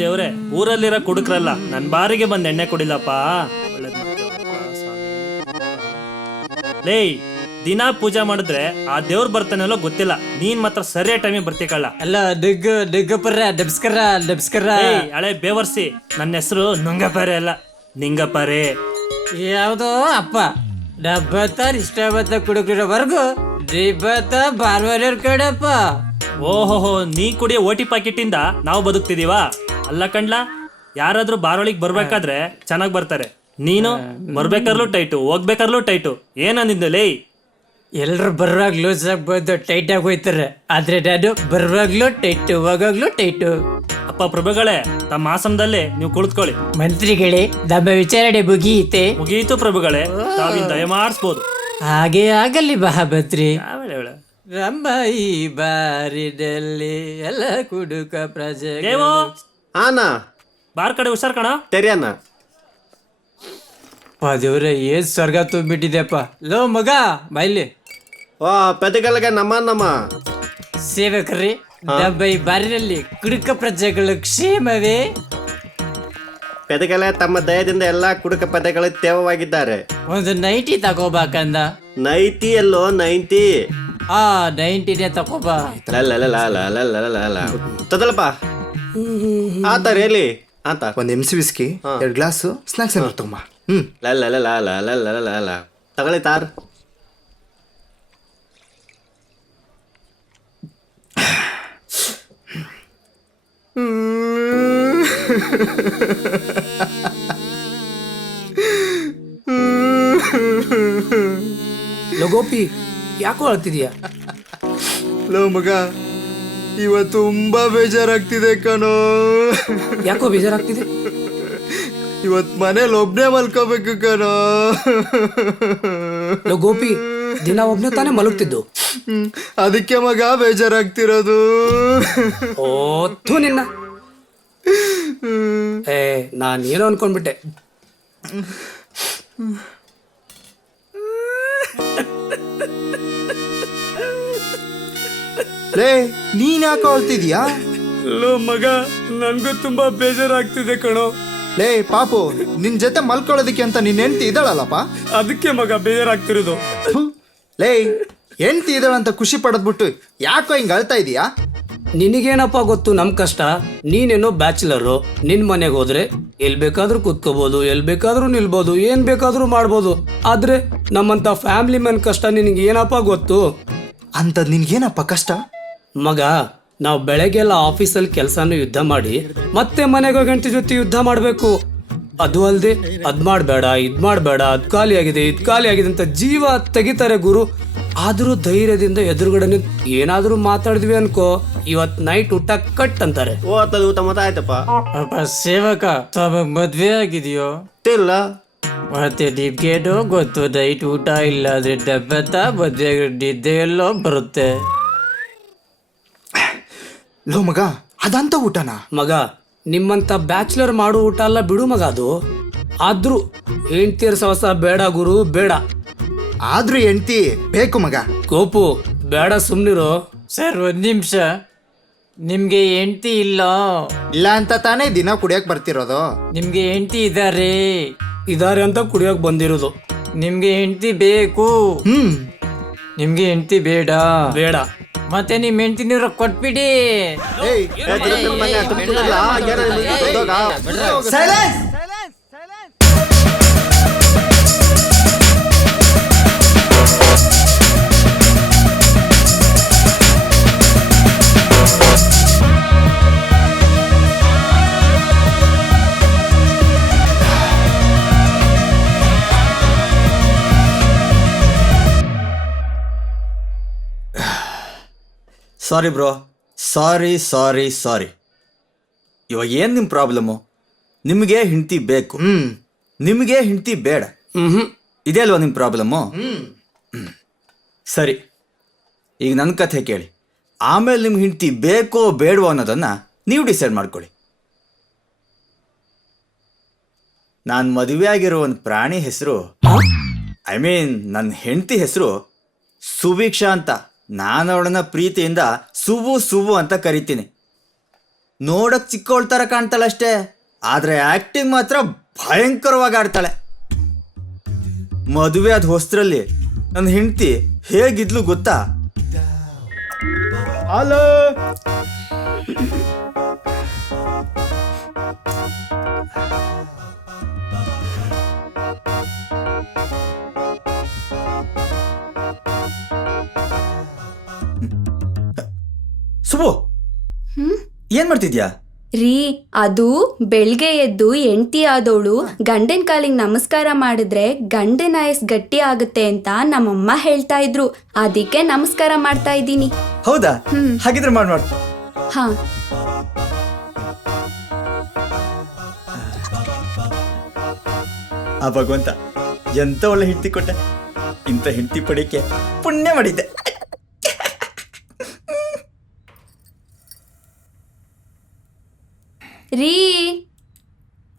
ದೇವ್ರೆ, ಊರಲ್ಲಿರೋ ಕುಡುಕ್ರಲ್ಲ ನನ್ ಬಾರಿಗೆ ಬಂದ್ ಎಣ್ಣೆ ಕುಡಿಲಪ್ಪ. ಒಳ್ಳೇದ್ ಮಾಡ್ತೀವಪ್ಪ ಸ್ವಾಮಿ. ಲೇ, ದಿನ ಪೂಜೆ ಮಾಡಿದ್ರೆ ಆ ದೇವ್ರು ಬರ್ತಾನೆಲ್ಲೋ ಗೊತ್ತಿಲ್ಲ, ನೀನ್ ಮಾತ್ರ ಸರಿಯಾದ ಟೈಮಿಗೆ ಬರ್ತೀಕಲ್ಲ. ಅಲ್ಲ ನಮಸ್ಕಾರ ನಮಸ್ಕಾರ. ಹಳೆ ಬೇವರ್ಸಿ, ನನ್ನ ಹೆಸರು ನುಂಗಪಾರೆ ಅಲ್ಲ, ನಿಂಗಪಾರೆ. ಯಾವ್ದೋ ಅಪ್ಪ ಡಬ್ಬತ್ತ ಇಷ್ಟಬತ್ತ ಕುಡುಕಿರೋವರೆಗೂ ದಿಬ್ಬತ್ತ ಬಾರ್ವಾರಿಯರ್ ಕಡೆಪ್ಪ. ಓಹೋಹೋ, ನೀ ಕುಡಿಯೋ ಓಟಿ ಪಾಕೆಟ್ ಇಂದ ನಾವು ಬದುಕ್ತಿದೀವಾ? ಅಲ್ಲ ಕಣ್ಲಾ, ಯಾರಾದ್ರೂ ಬಾರೊಳಿಗೆ ಬರ್ಬೇಕಾದ್ರೆ ಚೆನ್ನಾಗ್ ಬರ್ತಾರೆ, ನೀನು ಬರ್ಬೇಕಾರ್ಲೂ ಟೈಟು, ಹೋಗ್ಬೇಕಾರ್ಲೂ ಟೈಟು. ಏನಂದಿದ್ದೆ ಲೇ? ಎಲ್ರು ಬರುವಾಗ ಲೂಸ್ ಆಗಿ ಬಂದು ಟೈಟ್ ಆಗಿ ಹೋಯ್ತಾರೆ, ಆದ್ರೆ ನಾನು ಬರುವಾಗ್ಲೂ ಟೈಟು ಹೋಗಾಗ್ಲೂ ಟೈಟು. ಅಪ್ಪ ಪ್ರಭುಗಳೇ, ತಮ್ಮ ಆಸನದಲ್ಲಿ ನೀವು ಕುಳಿತುಕೊಳ್ಳಿ. ಮಂತ್ರಿಗಳೇ, ನಮ್ಮ ವಿಚಾರಣೆ ಮುಗಿಯಿತೆ. ಮುಗಿಯಿತು ಪ್ರಭುಗಳೇ, ತಾವಿನ್ ದಯ ಮಾಡಿಸ್ಬೋದು. ಹಾಗೆ ಆಗಲಿ ಮಹಾಮಂತ್ರಿ. ಆಮೇಲೆ ಹೇಳು. ನಮ್ಮ ಈ ಬಾರಿನಲ್ಲಿ ಎಲ್ಲ ಕುಡುಕ ಪ್ರಜೆ ದೇವೋ, ಆನ ಬಾರ್ ಕಡೆ ಹುಷಾರ್ ಕಣ. ತೆರಿಯಣ್ಣ. ದೇವ್ರೆ, ಏನ್ ಸ್ವರ್ಗ ತುಂಬಿಟ್ಟಿದೆಪ್ಪ. ಲೋ ಮಗ ಬೈಲಿ. ಓ ಪೆದಗಲ್ಗೆ ನಮ್ಮ ಸೇವಕರೇ, ನಮ್ಮ ಈ ಬಾರಿನಲ್ಲಿ ಕುಡುಕ ಪ್ರಜೆಗಳು ಕ್ಷೇಮವೇ? ಪೆದಗಲೆ ತಮ್ಮ ದಯದಿಂದ ಎಲ್ಲಾ ಕುಡುಕ ಪದಗಳು ತೇವವಾಗಿದ್ದಾರೆ. ಒಂದು ನೈಟಿ ತಗೋಬೇಕಂದ. ನೈಟಿ ಎಲ್ಲೋ 90. 90ನೇ ತಗೋಬಾ. ತದಲಪ್ಪ ಆತ ರೇಲಿ ಆತ ಒಂದು MC ವಿಸ್ಕಿ, 2 ಗ್ಲಾಸು ಸ್ನಾಕ್ಸ್ ಏನಾರು ತಗೊಂಬ. ತಗೊಳ್ಳಿ ತಾರ್. ಗೋಪಿ, ಯಾಕೋ ಅಳ್ತಿದ್ಯಾ? ಲೋ ಮಗ, ಇವತ್ತು ತುಂಬಾ ಬೇಜಾರಾಗ್ತಿದೆ ಕಣೋ. ಯಾಕೋ ಬೇಜಾರಾಗ್ತಿದೆ? ಇವತ್ ಮನೇಲಿ ಒಬ್ನೇ ಮಲ್ಕೋಬೇಕು ಕಣೋ. ಗೋಪಿ, ದಿನ ಒಬ್ನೇ ತಾನೇ ಮಲಗ್ತಿದ್ದು. ಅದಕ್ಕೆ ಮಗ ಬೇಜಾರಾಗ್ತಿರೋದು. ಓ ಥೂ ನಿನ್ನ. ನಾನು ಏನೋ ಅನ್ಕೊಂಡ್ಬಿಟ್ಟೆ. ಲೇ, ನೀನ್ ಯಾಕೆ ಅಳ್ತಿದ್ಯಾ? ಲೋ ಮಗ, ನನ್ಗೂ ತುಂಬಾ ಬೇಜಾರಾಗ್ತಿದೆ ಕಣೋ. ಲೇ ಪಾಪು, ನಿನ್ ಜೊತೆ ಮಲ್ಕೊಳ್ಳೋದಕ್ಕೆ ಅಂತ ನಿನ್ ಹೆಂಡ್ತಿ ಇದ್ದಾಳಲ್ಲಪ್ಪ. ಅದಕ್ಕೆ ಮಗ ಬೇಜಾರಾಗ್ತಿರೋದು. ಲೇ, ಹೆಂಡ್ತಿ ಇದ್ದಾಳಂತ ಖುಷಿ ಪಡದ್ಬಿಟ್ಟು ಯಾಕೋ ಹಿಂಗ ಅಳ್ತಾ ಇದೀಯಾ? ನಿನಗೇನಪ್ಪ ಗೊತ್ತು ನಮ್ ಕಷ್ಟ? ನೀನೇನೋ ಬ್ಯಾಚುಲರು, ನಿನ್ ಮನೆಗೆ ಹೋದ್ರೆ ಎಲ್ ಬೇಕಾದ್ರೂ ಕೂತ್ಕೋಬಹುದು, ಎಲ್ ಬೇಕಾದ್ರೂ ನಿಲ್ಬೋದು, ಏನ್ ಬೇಕಾದ್ರೂ ಮಾಡ್ಬೋದು. ಆದ್ರೆ ನಮ್ಮಂತ ಫ್ಯಾಮಿಲಿ ಮ್ಯಾನ್ ಕಷ್ಟ ನಿನಗೆ ಏನಪ್ಪ ಗೊತ್ತು? ಅಂತದ್ ನಿನ್ಗೇನಪ್ಪ ಕಷ್ಟ? ಮಗ, ನಾವು ಬೆಳಗ್ಗೆಲ್ಲ ಆಫೀಸಲ್ಲಿ ಕೆಲಸನೂ ಯುದ್ಧ ಮಾಡಿ ಮತ್ತೆ ಮನೆಗೆ ಹೋಗಿ ಹೆಂಡತಿ ಜೊತೆ ಯುದ್ಧ ಮಾಡಬೇಕು. ಅದು ಅಲ್ಲದೆ ಅದ್ ಮಾಡಬೇಡ, ಇದ್ ಮಾಡಬೇಡ, ಅದ್ ಖಾಲಿ ಆಗಿದೆ, ಇದ್ ಖಾಲಿ ಆಗಿದೆ ಅಂತ ಜೀವ ತೆಗಿತಾರೆ ಗುರು. ಆದ್ರೂ ಧೈರ್ಯದಿಂದ ಎದುರುಗಡೆ ನಿಂತು ಏನಾದ್ರೂ ಮಾತಾಡಿದ್ವಿ ಅನ್ಕೋ, ಇವತ್ ನೈಟ್ ಊಟ ಕಟ್ ಅಂತಾರೆ. ಓ ಅತ್ತದ ಊಟ ಮತ ಆಯ್ತಪ್ಪ. ಸೇವಕ, ತಮಗ್ ಮದ್ವೆ ಆಗಿದೆಯೋ? ಇಲ್ಲ ಮತ್ತೆ ನಿಮ್ಗೇನೋ ಗೊತ್ತು, ನೈಟ್ ಊಟ ಇಲ್ಲ ಅಂದ್ರೆ ಡಬ್ಬತ್ತ ಮದ್ವೆ ನಿದ್ದೆ ಎಲ್ಲೋ ಬರುತ್ತೆ. ಲೋ ಮಗ, ಅದಂತ ಊಟನಾ? ಮಗ, ನಿಮ್ಮಂತ ಬ್ಯಾಚುಲರ್ ಮಾಡೋ ಊಟ ಅಲ್ಲ ಬಿಡು ಮಗ ಅದು. ಆದ್ರೂ ಹೆಂಡ್ತಿಯರ ಸವಸ ಬೇಡ ಗುರು, ಬೇಡ. ಆದ್ರೂ ಹೆಂಡ್ತಿ ಬೇಕು ಮಗ. ಕೋಪು ಬೇಡ, ಸುಮ್ನಿರು. ಸರ್, ಒಂದ್ ನಿಮಿಷ. ನಿಮ್ಗೆ ಹೆಂಡತಿ ಇಲ್ಲ? ಇಲ್ಲ ಅಂತ ತಾನೇ ದಿನ ಕುಡಿಯಕ್ ಬರ್ತಿರೋದು. ನಿಮ್ಗೆ ಹೆಂಡತಿ ಇದಾರೆ ಅಂತ ಕುಡಿಯೋಕ್ ಬಂದಿರೋದು. ನಿಮ್ಗೆ ಹೆಂಡತಿ ಬೇಕು? ನಿಮ್ಗೆ ಹೆಂಡತಿ ಬೇಡ? ಬೇಡ. ಮತ್ತೆ ನಿಮ್ ಹೆಂಡತಿ ನೀರು ಕೊಟ್ಬಿಡಿ. ಸಾರಿ ಬ್ರೋ, ಸಾರಿ. ಇವಾಗ ಏನು ನಿಮ್ಮ ಪ್ರಾಬ್ಲಮ್ಮು? ನಿಮಗೆ ಹೆಂಡತಿ ಬೇಕು, ನಿಮಗೆ ಹೆಂಡತಿ ಬೇಡ, ಇದೇ ಅಲ್ವಾ ನಿಮ್ಮ ಪ್ರಾಬ್ಲಮ್ಮು? ಸರಿ, ಈಗ ನನ್ನ ಕಥೆ ಕೇಳಿ. ಆಮೇಲೆ ನಿಮ್ಗೆ ಹೆಂಡತಿ ಬೇಕೋ ಬೇಡವೋ ಅನ್ನೋದನ್ನು ನೀವು ಡಿಸೈಡ್ ಮಾಡ್ಕೊಳ್ಳಿ. ನಾನು ಮದುವೆ ಆಗಿರೋ ಒಂದು ಪ್ರಾಣಿ ಹೆಸರು, ನನ್ನ ಹೆಂಡತಿ ಹೆಸರು ಸುಭಿಕ್ಷಾ ಅಂತ. ನಾನು ಅವಳನ್ನ ಪ್ರೀತಿಯಿಂದ ಸುವು ಅಂತ ಕರಿತೀನಿ. ನೋಡಕ್ ಚಿಕ್ಕವಳ ಥರ ಕಾಣ್ತಾಳೆ ಅಷ್ಟೇ, ಆದ್ರೆ ಆಕ್ಟಿಂಗ್ ಮಾತ್ರ ಭಯಂಕರವಾಗಿ ಆಡ್ತಾಳೆ. ಮದುವೆ ಆದ ಹೊಸ್ತ್ರಲ್ಲಿ ನನ್ನ ಹೆಂಡತಿ ಹೇಗಿದ್ಲು ಗೊತ್ತಾ? ಹಲೋ ಸುಬು, ಏನ್ ಮಾಡ್ತಿದ್ಯಾ? ರೀ, ಅದು ಬೆಳ್ಗೆ ಎದ್ದು ಹೆಂಡ್ತಿ ಆದವಳು ಗಂಡನ ಕಾಲಿಗೆ ನಮಸ್ಕಾರ ಮಾಡಿದ್ರೆ ಗಂಡನ ಆಯಸ್ ಗಟ್ಟಿ ಆಗುತ್ತೆ ಅಂತ ನಮ್ಮಮ್ಮ ಹೇಳ್ತಾ ಇದ್ರು. ಅದಕ್ಕೆ ನಮಸ್ಕಾರ ಮಾಡ್ತಾ ಇದ್ದೀನಿ. ಹೌದಾ? ಹಾಗಿದ್ರೆ ಮಾಡ್. ಹಾ. ಆ ಭಗವಂತ ಎಂತ ಒಳ್ಳೆ ಹೆಂಡತಿ ಕೊಟ್ಟೆ. ಇಂಥ ಹೆಂಡತಿ ಪಡಿಕೆ ಪುಣ್ಯ ಮಾಡಿದ್ದೆ. ರೀ,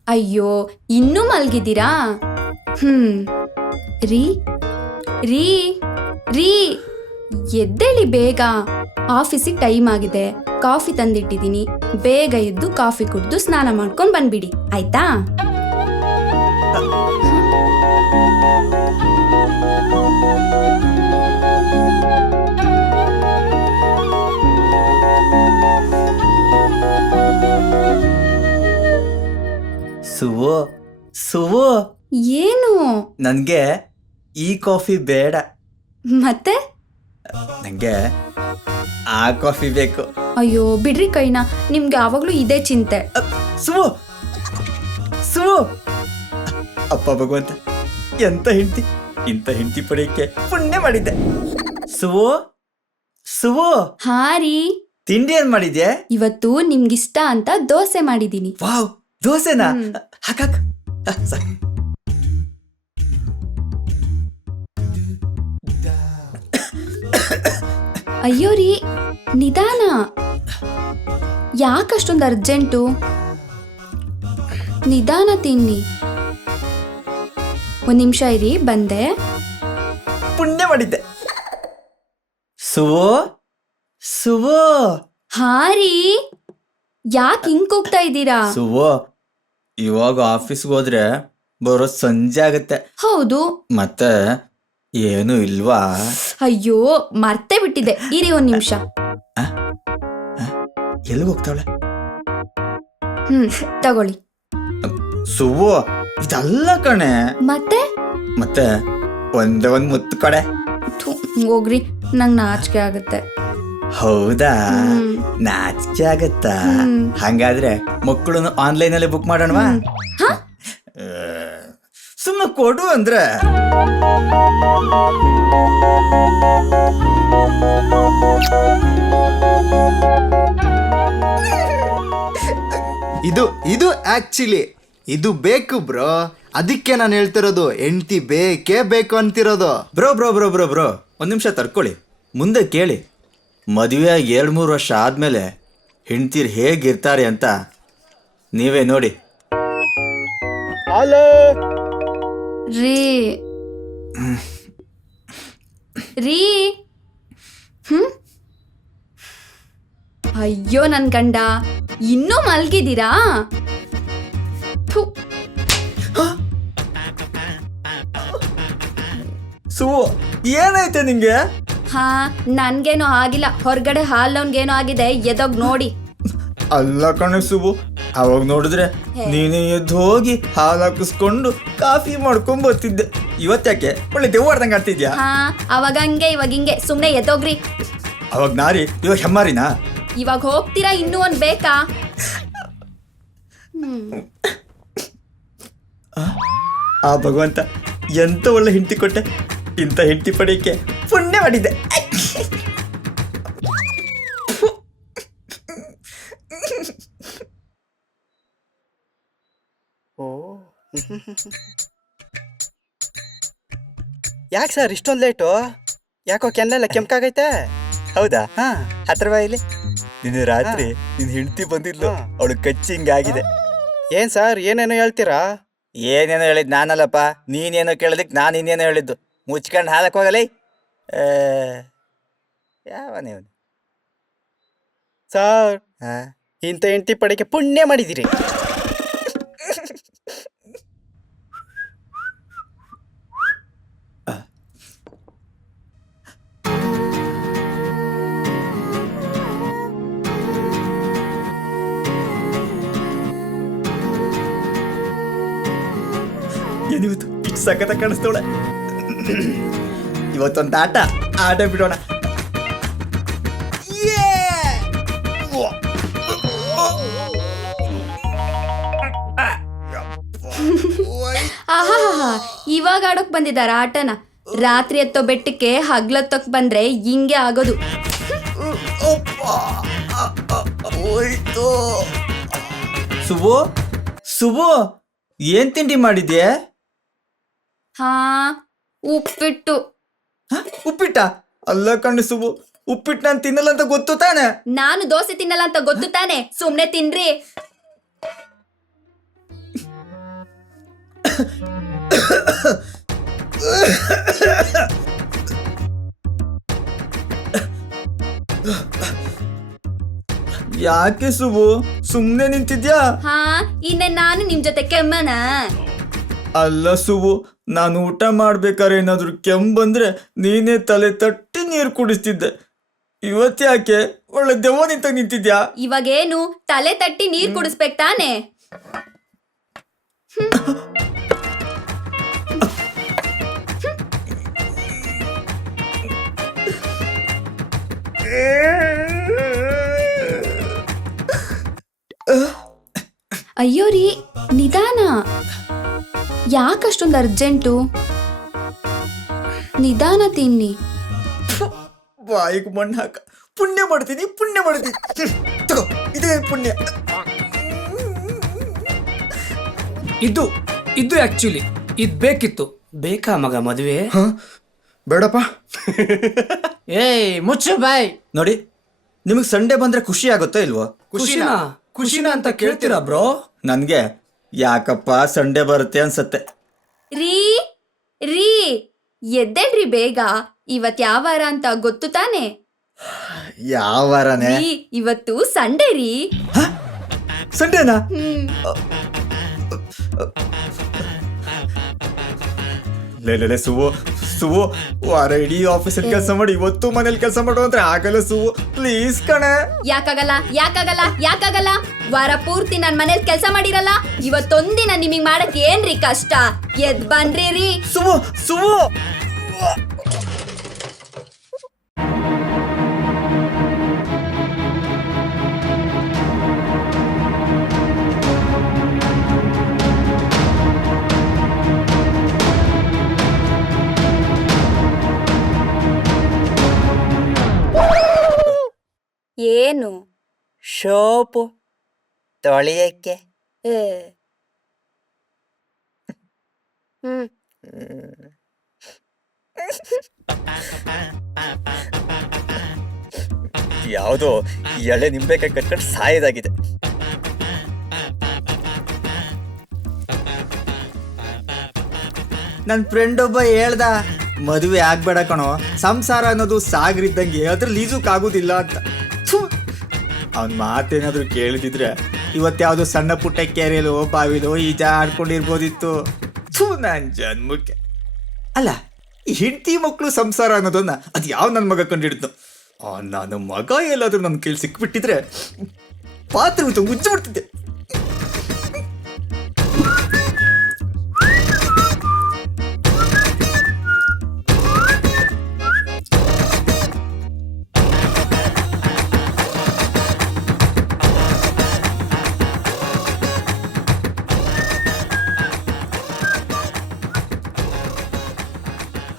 ಅಯ್ಯೋ ಇನ್ನೂ ಮಲ್ಗಿದ್ದೀರಾ? ರೀ ರೀ ರೀ ಎದ್ದೇಳಿ ಬೇಗ, ಆಫೀಸಿಗೆ ಟೈಮ್ ಆಗಿದೆ. ಕಾಫಿ ತಂದಿಟ್ಟಿದ್ದೀನಿ, ಬೇಗ ಎದ್ದು ಕಾಫಿ ಕುಡಿದು ಸ್ನಾನ ಮಾಡ್ಕೊಂಡು ಬಂದ್ಬಿಡಿ ಆಯ್ತಾ? ಸುವು, ಏನು? ನನ್ಗೆ ಈ ಕಾಫಿ ಬೇಡ, ಮತ್ತೆ? ನಂಗೆ ಆ ಕಾಫಿ ಬೇಕು. ಅಯ್ಯೋ ಬಿಡ್ರಿ ಕೈನಾ, ನಿಮ್ಗೆ ಯಾವಾಗ್ಲೂ ಇದೇ ಚಿಂತೆ. ಸುವು, ಅಪ್ಪ ಭಗವಂತ ಎಂತ ಹೆಂಡತಿ, ಇಂಥ ಹೆಂಡತಿ ಪಡೆಯಕ್ಕೆ ಪುಣ್ಯ ಮಾಡಿದ್ದೆ. ಸುವು, ಹಾ ರೀ, ತಿಂಡಿ ಏನ್ ಮಾಡಿದ್ಯೆ? ಇವತ್ತು ನಿಮ್ಗಿಷ್ಟ ಅಂತ ದೋಸೆ ಮಾಡಿದೀನಿ. ವಾವ್, ದೋಸೆನಾ? ಹಾಕಾಕ್. ಅಯ್ಯೋ ರೀ, ನಿಧಾನ, ಯಾಕಷ್ಟೊಂದು ಅರ್ಜೆಂಟು? ನಿಧಾನ ತಿನ್ನಿ. ಒಂದ್ ನಿಮಿಷ ಇರಿ, ಬಂದೆ. ಪುಣ್ಯ ಮಾಡಿದ್ದೆ. ಸುವು, ಹಾ ರೀ, ಯಾಕೆ ಹಿಂಗ್ ಕೂಗ್ತಾ ಇದ್ದೀರಾ? ಸುವು, ಇವಾಗ ಆಫೀಸ್ಗೆ ಹೋದ್ರೆ ಬರೋ ಸಂಜೆ ಆಗತ್ತೆ. ಹೌದು. ಮತ್ತೆ ಏನು ಇಲ್ವಾ? ಅಯ್ಯೋ ಮರ್ತೇ ಬಿಟ್ಟಿದ್ದೆ, ಇರಿ ಒಂದ್ ನಿಮಿಷ. ಎಲ್ಲಿಗೆ ಹೋಗ್ತಾವಳೆ? ತಗೊಳ್ಳಿ. ಸುವು, ಇದಲ್ಲ ಕಣೆ. ಮತ್ತೆ ಒಂದೇ ಒಂದ್ ಮುತ್ತು ಕಡೆ. ಹೋಗ್ರಿ, ನಂಗ್ ನಾಚಿಕೆ ಆಗತ್ತೆ. ಹೌದಾ? ನಾಚಿಕೆ ಆಗತ್ತಾ? ಹಂಗಾದ್ರೆ ಮಕ್ಕಳನ್ನು ಆನ್ಲೈನ್ ಅಲ್ಲಿ ಬುಕ್ ಮಾಡೋಣವಾ? ಸುಮ್ಮನೆ ಕೊಡು ಅಂದ್ರೆ. ಇದು ಆಕ್ಚುಲಿ ಇದು ಬೇಕು ಬ್ರೋ. ಅದಕ್ಕೆ ನಾನು ಹೇಳ್ತಿರೋದು, ಹೆಂಡತಿ ಬೇಕೇ ಬೇಕು ಅಂತಿರೋದು. ಬ್ರೋ ಒಂದ್ ನಿಮಿಷ ತರ್ಕೊಳ್ಳಿ, ಮುಂದೆ ಕೇಳಿ. ಮದುವೆ 2-3 ವರ್ಷ ಆದ್ಮೇಲೆ ಹೆಂಡ್ತೀರ್ ಹೇಗಿರ್ತಾರೆ ಅಂತ ನೀವೇ ನೋಡಿ. ರೀ ರೀ ಅಯ್ಯೋ ನನ್ ಗಂಡ, ಇನ್ನೂ ಮಲ್ಗಿದ್ದೀರಾ? ಸುವು, ಏನಾಯ್ತೆ ನಿಂಗೆ? ಹಾ, ನನ್ಗೇನೋ ಆಗಿಲ್ಲ, ಹೊರಗಡೆ ಹಾಲ್ನವ್ನ್ಗೇನೋ ಆಗಿದೆ, ಎದೋಗ್ ನೋಡಿ. ಅಲ್ಲ ಕಣೆ ಸುವು, ಅವಾಗ ನೋಡಿದ್ರೆ ನೀನೇ ಎದ್ದು ಹೋಗಿ ಹಾಲು ಹಾಕಿಸ್ಕೊಂಡು ಕಾಫಿ ಮಾಡ್ಕೊಂಡ್ ಬರ್ತಿದ್ದೆ. ಇವತ್ತ್ಯಾಕೆ ಒಳ್ಳೆ ದೆವ್ವಾಡ್ದಂಗೆ ಆಡ್ತಿದ್ಯಾ? ಹಾ, ಅವಾಗ ಹಂಗೆ ಇವಾಗ ಹಿಂಗೆ, ಸುಮ್ನೆ ಎದ್ದೋಗ್ರಿ. ಅವಾಗ ನಾರಿ, ಇವಾಗ ಹೆಮ್ಮಾರಿನಾ? ಇವಾಗ ಹೋಗ್ತೀರಾ? ಇನ್ನೂ ಒಂದ್ ಬೇಕಾ? ಆ ಭಗವಂತ ಎಂತ ಒಳ್ಳೆ ಹೆಂಡತಿ ಕೊಟ್ಟೆ. ಇಂಥ ಹೆಂಡತಿ ಪಡೆಯಕ್ಕೆ ಪುಣ್ಯ ಮಾಡಿದ್ದೆ. ಯಾಕೆ ಸರ್ ಇಷ್ಟೊಂದು ಲೇಟು? ಯಾಕೋ ಕೆನ್ನೆಲ್ಲ ಕೆಂಪಾಗೈತೆ? ಹೌದಾ? ಹಾ, ಹತ್ರ ಬಾ ಇಲ್ಲಿ. ನಿನ್ನೆ ರಾತ್ರಿ ನಿನ್ ಹೆಂಡತಿ ಬಂದಿದ್ಲು, ಅವಳು ಕಚ್ಚಿ ಹಿಂಗಾಗಿದೆ. ಏನ್ ಸರ್ ಏನೇನೋ ಹೇಳ್ತೀರಾ? ಏನೇನೋ ಹೇಳಿದ್ ನಾನಲ್ಲಪ್ಪ, ನೀನೇನೋ ಕೇಳೋದಕ್ಕೆ ನಾನು ಇನ್ನೇನೋ ಹೇಳಿದ್ದು. ಮುಚ್ಕೊಂಡು ಹಾಲಕ್ಕೆ ಹೋಗಲೇ. ಯಾವ ನೀವು ಸರ್ ಇಂಥ ಹೆಂಡತಿ ಪಡೆಗೆ ಪುಣ್ಯ ಮಾಡಿದಿರಿ. ಏನಿವತ್ತು ಇಷ್ಟು ಸಖತ್ತ ಕಾಣಿಸ್ತವಳೆ. ಇವತ್ತೊಂದು ಆಟ ಬಿಡೋಣ. ಆಹಾ, ಇವಾಗ ಆಡೋಕ್ ಬಂದಿದಾರ ಆಟನ? ರಾತ್ರಿ ಎತ್ತೋ ಬೆಟ್ಟಕ್ಕೆ ಹಗ್ಲತ್ತೋಕ್ ಬಂದ್ರೆ ಹಿಂಗೆ ಆಗೋದು. ಸುಬು ಏನ್ ತಿಂಡಿ ಮಾಡಿದ್ಯೆ? ಹಾ, ಉಪ್ಪಿಟ್ಟು. ಉಪ್ಪಿಟ್ಟ? ಅಲ್ಲ ಕಣ್ಣು ಸುಬು, ಉಪ್ಪಿಟ್ಟು ನಾನು ತಿನ್ನಲ್ಲ ಅಂತ ಗೊತ್ತು ತಾನೆ? ನಾನು ದೋಸೆ ತಿನ್ನಲ್ಲ ಅಂತ ಗೊತ್ತು ತಾನೆ, ಸುಮ್ನೆ ತಿನ್ರಿ. ಯಾಕೆ ಸುಬು ಸುಮ್ನೆ ನಿಂತಿದ್ಯಾ? ಹಾ, ಇನ್ನೇ ನಾನು ನಿಮ್ ಜೊತೆ ಕೆಮ್ಮನ? ಅಲ್ಲ ಸುಬು, ನಾನು ಊಟ ಮಾಡ್ಬೇಕಾದ್ರೆ ಏನಾದ್ರು ಕೆಮ್ಮು ಬಂದ್ರೆ ನೀನೇ ತಲೆ ತಟ್ಟಿ ನೀರು ಕುಡಿಸ್ತಿದ್ದೆ. ಇವತ್ತ್ಯಾಕೆ ಒಳ್ಳೆ ದೆವ್ವ ನಿಂತಿದ್ಯಾ? ಇವಾಗೇನು ತಲೆ ತಟ್ಟಿ ನೀರ್ ಕುಡಿಸ್ಬೇಕ್ ತಾನೆ? ಅಯ್ಯೋ ರೀ, ನಿಧಾನ. ಯಾಕಷ್ಟೊಂದು ಅರ್ಜೆಂಟು? ನಿಧಾನ ತಿನ್ನಿ. ಬಾಯಿಗೆ ಮಣ್ಣು ಹಾಕ. ಪುಣ್ಯ ಮಾಡ್ತೀನಿ ತಗೋ, ಇದೇ ಪುಣ್ಯ. ಇದು ಆಕ್ಚುಲಿ ಇದ್ ಬೇಕಿತ್ತು. ಬೇಕಾ ಮಗ ಮದುವೆ? ಬೇಡಪ್ಪ. ಏಯ್ ಮುಚ್ಚು ಬಾಯ್. ನೋಡಿ, ನಿಮಗೆ ಸಂಡೇ ಬಂದ್ರೆ ಖುಷಿ ಆಗುತ್ತೋ ಇಲ್ವೋ? ಖುಷಿನಾ ಅಂತ ಕೇಳ್ತೀರಾ ಬ್ರೋ? ನನ್ಗೆ ಯಾಕಪ್ಪ ಸಂಡೇ ಬರುತ್ತೆ ಅನ್ಸತ್ತೆ. ರೀ ರೀ, ಎದ್ದೇಳ್ರಿ ಬೇಗ. ಇವತ್ ಯಾವ ವಾರ ಅಂತ ಗೊತ್ತು ತಾನೆ? ಯಾವ ವಾರನೇ? ರೀ, ಇವತ್ತು ಸಂಡೇ ರೀ. ಸಂಡೇನಾ? ಲೇ ಸುವು ವಾರ ಇಡೀ ಆಫೀಸಲ್ಲಿ ಕೆಲಸ ಮಾಡಿ ಇವತ್ತು ಮನೇಲಿ ಕೆಲಸ ಮಾಡು ಅಂದ್ರೆ ಆಗಲ್ಲ ಸುವು, ಪ್ಲೀಸ್ ಕಣೆ. ಯಾಕಾಗಲ್ಲ? ವಾರ ಪೂರ್ತಿ ನಾನ್ ಮನೇಲಿ ಕೆಲಸ ಮಾಡಿರಲ್ಲ, ಇವತ್ತೊಂದಿನ ನಿಮಗ್ ಮಾಡಕ್ ಏನ್ರಿ ಕಷ್ಟ? ಎದ್ ಬನ್ರಿ ರೀ. ಸುವು ಏನು? ಶೋಪು ತೊಳೆಯಕ್ಕೆ. ಯಾವುದೋ ಎಳೆ ನಿಂಬೆಕಾಯಿ ಕಟ್ಕೊಂಡು ಸಾಯದಾಗಿದೆ. ನನ್ನ ಫ್ರೆಂಡ್ ಒಬ್ಬ ಹೇಳ್ದ, ಮದುವೆ ಆಗ್ಬೇಡ ಕಣೋ, ಸಂಸಾರ ಅನ್ನೋದು ಸಾಗರಿದ್ದಂಗೆ, ಅದ್ರಲ್ಲಿ ಈಜುಕಾಗೋದಿಲ್ಲ ಅಂತ. ಅವನ್ ಮಾತೇನಾದ್ರು ಕೇಳಿದಿದ್ರೆ ಇವತ್ಯಾವುದೋ ಸಣ್ಣ ಪುಟ್ಟ ಕೆರೆಯಲ್ಲೋ ಬಾವಿಲೋ ಈಜ ಆಡ್ಕೊಂಡಿರ್ಬೋದಿತ್ತು. ನನ್ನ ಜನ್ಮಕ್ಕೆ. ಅಲ್ಲ, ಈ ಹೆಂಡತಿ ಮಕ್ಕಳು ಸಂಸಾರ ಅನ್ನೋದನ್ನ ಅದು ಯಾವ ನನ್ನ ಮಗ ಕಂಡಿಡ್ತು? ನನ್ನ ಮಗ ಎಲ್ಲಾದ್ರೂ ನನ್ನ ಕೈಲಿ ಸಿಕ್ಬಿಟ್ಟಿದ್ರೆ ಪಾತ್ರ ಉಜ್ಜಿಬಿಡ್ತಿದ್ದೆ.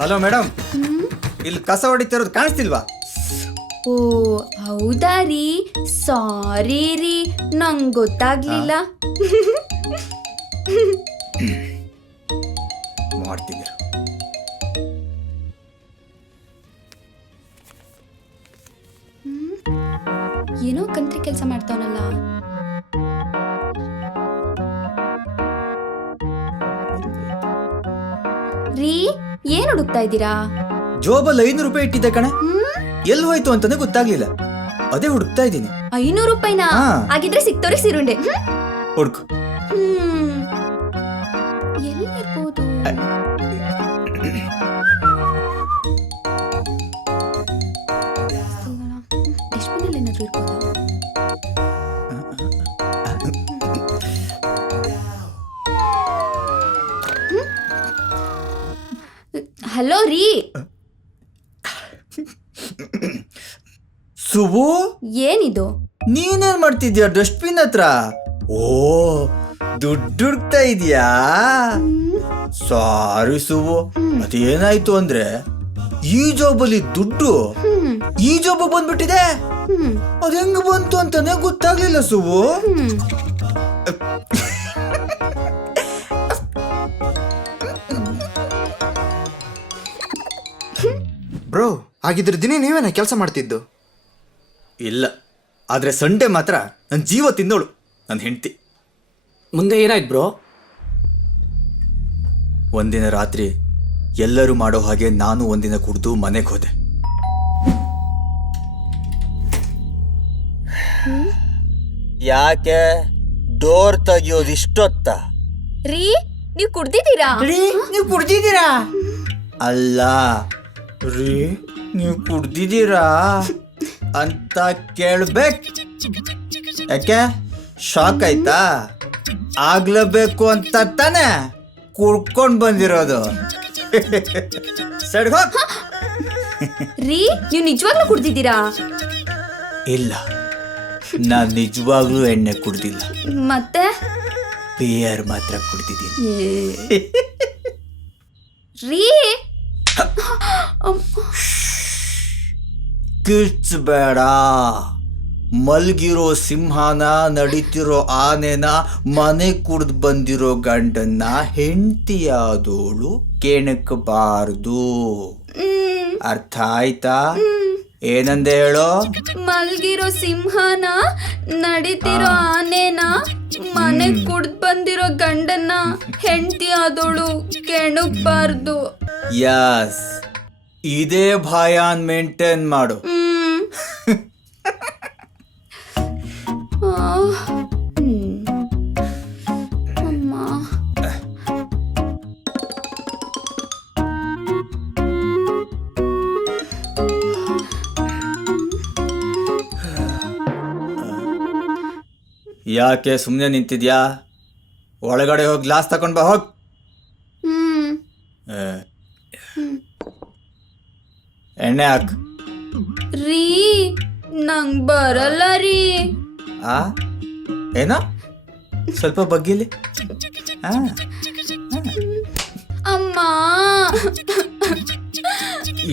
ಹಲೋ ಮೇಡಮ್, ಇಲ್ಲಿ ಕಸ ಹೊಡಿತಿರೋದು ಕಾಣಿಸ್ತಿಲ್ವಾ? ಓ ಹೌದಾ ರೀ, ಸಾರಿ ರೀ, ನಂಗೆ ಗೊತ್ತಾಗ್ಲಿಲ್ಲ. ಮಾಡ್ತೀನಿ. ಏನೋ ಕಂತ್ರಿ ಕೆಲಸ ಮಾಡ್ತಾವನಲ್ಲ. ರೀ, ಏನ್ ಹುಡುಕ್ತಾ ಇದ್ದೀರಾ? ಜೋಬಲ್ಲಿ 500 ರೂಪಾಯಿ ಇಟ್ಟಿದ್ದೆ ಕಣೆ, ಎಲ್ಲಿ ಹೋಯ್ತು ಅಂತಾನೆ ಗೊತ್ತಾಗ್ಲಿಲ್ಲ. ಅದೇ ಹುಡುಕ್ತಾ ಇದ್ದೀನಿ. 500 ರೂಪಾಯಿನಾ? ಹಾ. ಆಗಿದ್ರೆ ಸಿಕ್ತವ್ರಿಗೆ ಸಿರುಂಡೆ. ಹುಡುಕು. ಎಲ್ಲಿರ್ಬೋದು? ಡಸ್ಟ್ಬಿನಲ್ಲಿ ಏನಾದ್ರು ಇರ್ಬೋದಾ? ಹಲೋ ರೀ. ಸುಬು, ಏನಿದು? ನೀನೇನ್ ಮಾಡ್ತಿದ್ಯಾ ಡಸ್ಟ್ಬಿನ್ ಹತ್ರ? ಓ, ದುಡ್ಡು ಹುಡುಕ್ತಾ ಇದೀಯಾ? ಸಾರಿ ಸುಬು, ಅದೇನಾಯ್ತು ಅಂದ್ರೆ ಈ ಜಾಬಲ್ಲಿ ದುಡ್ಡು ಈ ಜಾಬ್ ಬಂದ್ಬಿಟ್ಟಿದೆ. ಅದ್ ಹೆಂಗ್ ಬಂತು ಅಂತಾನೆ ಗೊತ್ತಾಗ್ಲಿಲ್ಲ ಸುಬು. ಬ್ರೋ, ಹಾಗಿದ್ರೆ ದಿನ ನೀವೇನ ಕೆಲಸ ಮಾಡ್ತಿದ್ದು? ಇಲ್ಲ, ಆದ್ರೆ ಸಂಡೆ ಮಾತ್ರ ನನ್ನ ಜೀವ ತಿನ್ನೋಳು ನನ್ನ ಹೆಂಡತಿ. ಮುಂದೆ ಏನಾಯ್ತು ಬ್ರೋ? ಒಂದಿನ ರಾತ್ರಿ ಎಲ್ಲರೂ ಮಾಡೋ ಹಾಗೆ ನಾನು ಒಂದಿನ ಕುಡ್ದು ಮನೆಗೆ ಹೋದೆ. ಯಾಕೆ ಡೋರ್ ತೆಗಿಯೋದು ಇಷ್ಟೊತ್ತ? ರೀ, ನೀವು ಕುಡ್ದಿದ್ದೀರಾ? ನೀವು ಕುಡ್ದಿದ್ದೀರಾ? ಅಲ್ಲ ರೀ, ನೀವು ಕುಡ್ದಿದ್ದೀರಾ ಅಂತ ಕೇಳ್ಬೇಕು. ಯಾಕೆ ಶಾಕ್ ಆಯ್ತಾ? ಆಗ್ಲೇಬೇಕು ಅಂತ ತಾನೆ ಕುಡ್ಕೊಂಡ್ ಬಂದಿರೋದು. ಸರಿ ಹೋಗ್. ರೀ, ನೀವು ನಿಜವಾಗ್ಲೂ ಕುಡ್ದಿದ್ದೀರಾ? ಇಲ್ಲ, ನಾನ್ ನಿಜವಾಗ್ಲೂ ಎಣ್ಣೆ ಕುಡ್ದಿಲ್ಲ, ಮತ್ತೆ ಬಿಯರ್ ಮಾತ್ರ ಕುಡ್ದಿದ್ದೀನಿ. ರೀ, ಕಿರ್ಚ್ಬೇಡ. ಮಲ್ಗಿರೋ ಸಿಂಹನ, ನಡೀತಿರೋ ಆನೆನ, ಮನೆ ಕುಡ್ದು ಬಂದಿರೋ ಗಂಡನ್ನ ಹೆಂಡತಿಯಾದೋಳು ಕೆಣಕಬಾರ್ದು. ಅರ್ಥ ಆಯ್ತಾ? ಏನಂದೆ ಹೇಳೋ? ಮಲ್ಗಿರೋ ಸಿಂಹನ, ನಡೀತಿರೋ ಆನೆನ, ಮನೆ ಕುಡ್ದ್ ಬಂದಿರೋ ಗಂಡನ್ನ ಹೆಂಡತಿ ಆದೋಳು ಕೆಣಕ್ಬಾರ್ದು. ಯಸ್, ಇದೇ ಭಯಾನ್ ಮೇಂಟೈನ್ ಮಾಡು. ಅಮ್ಮ, ಯಾಕೆ ಸುಮ್ಮನೆ ನಿಂತಿದ್ಯಾ? ಒಳಗಡೆ ಹೋಗಿ ಗ್ಲಾಸ್ ತಗೊಂಡ್ ಬಾ, ಹೋಗ್. ಎಣ್ಣೆ ಹಾಕ್. ರೀ, ನಂಗ್ ಬರಲ್ಲ ರೀ. ಆ ಏನೋ ಸ್ವಲ್ಪ ಬಗ್ಗಿಲಿ. ಅಮ್ಮ,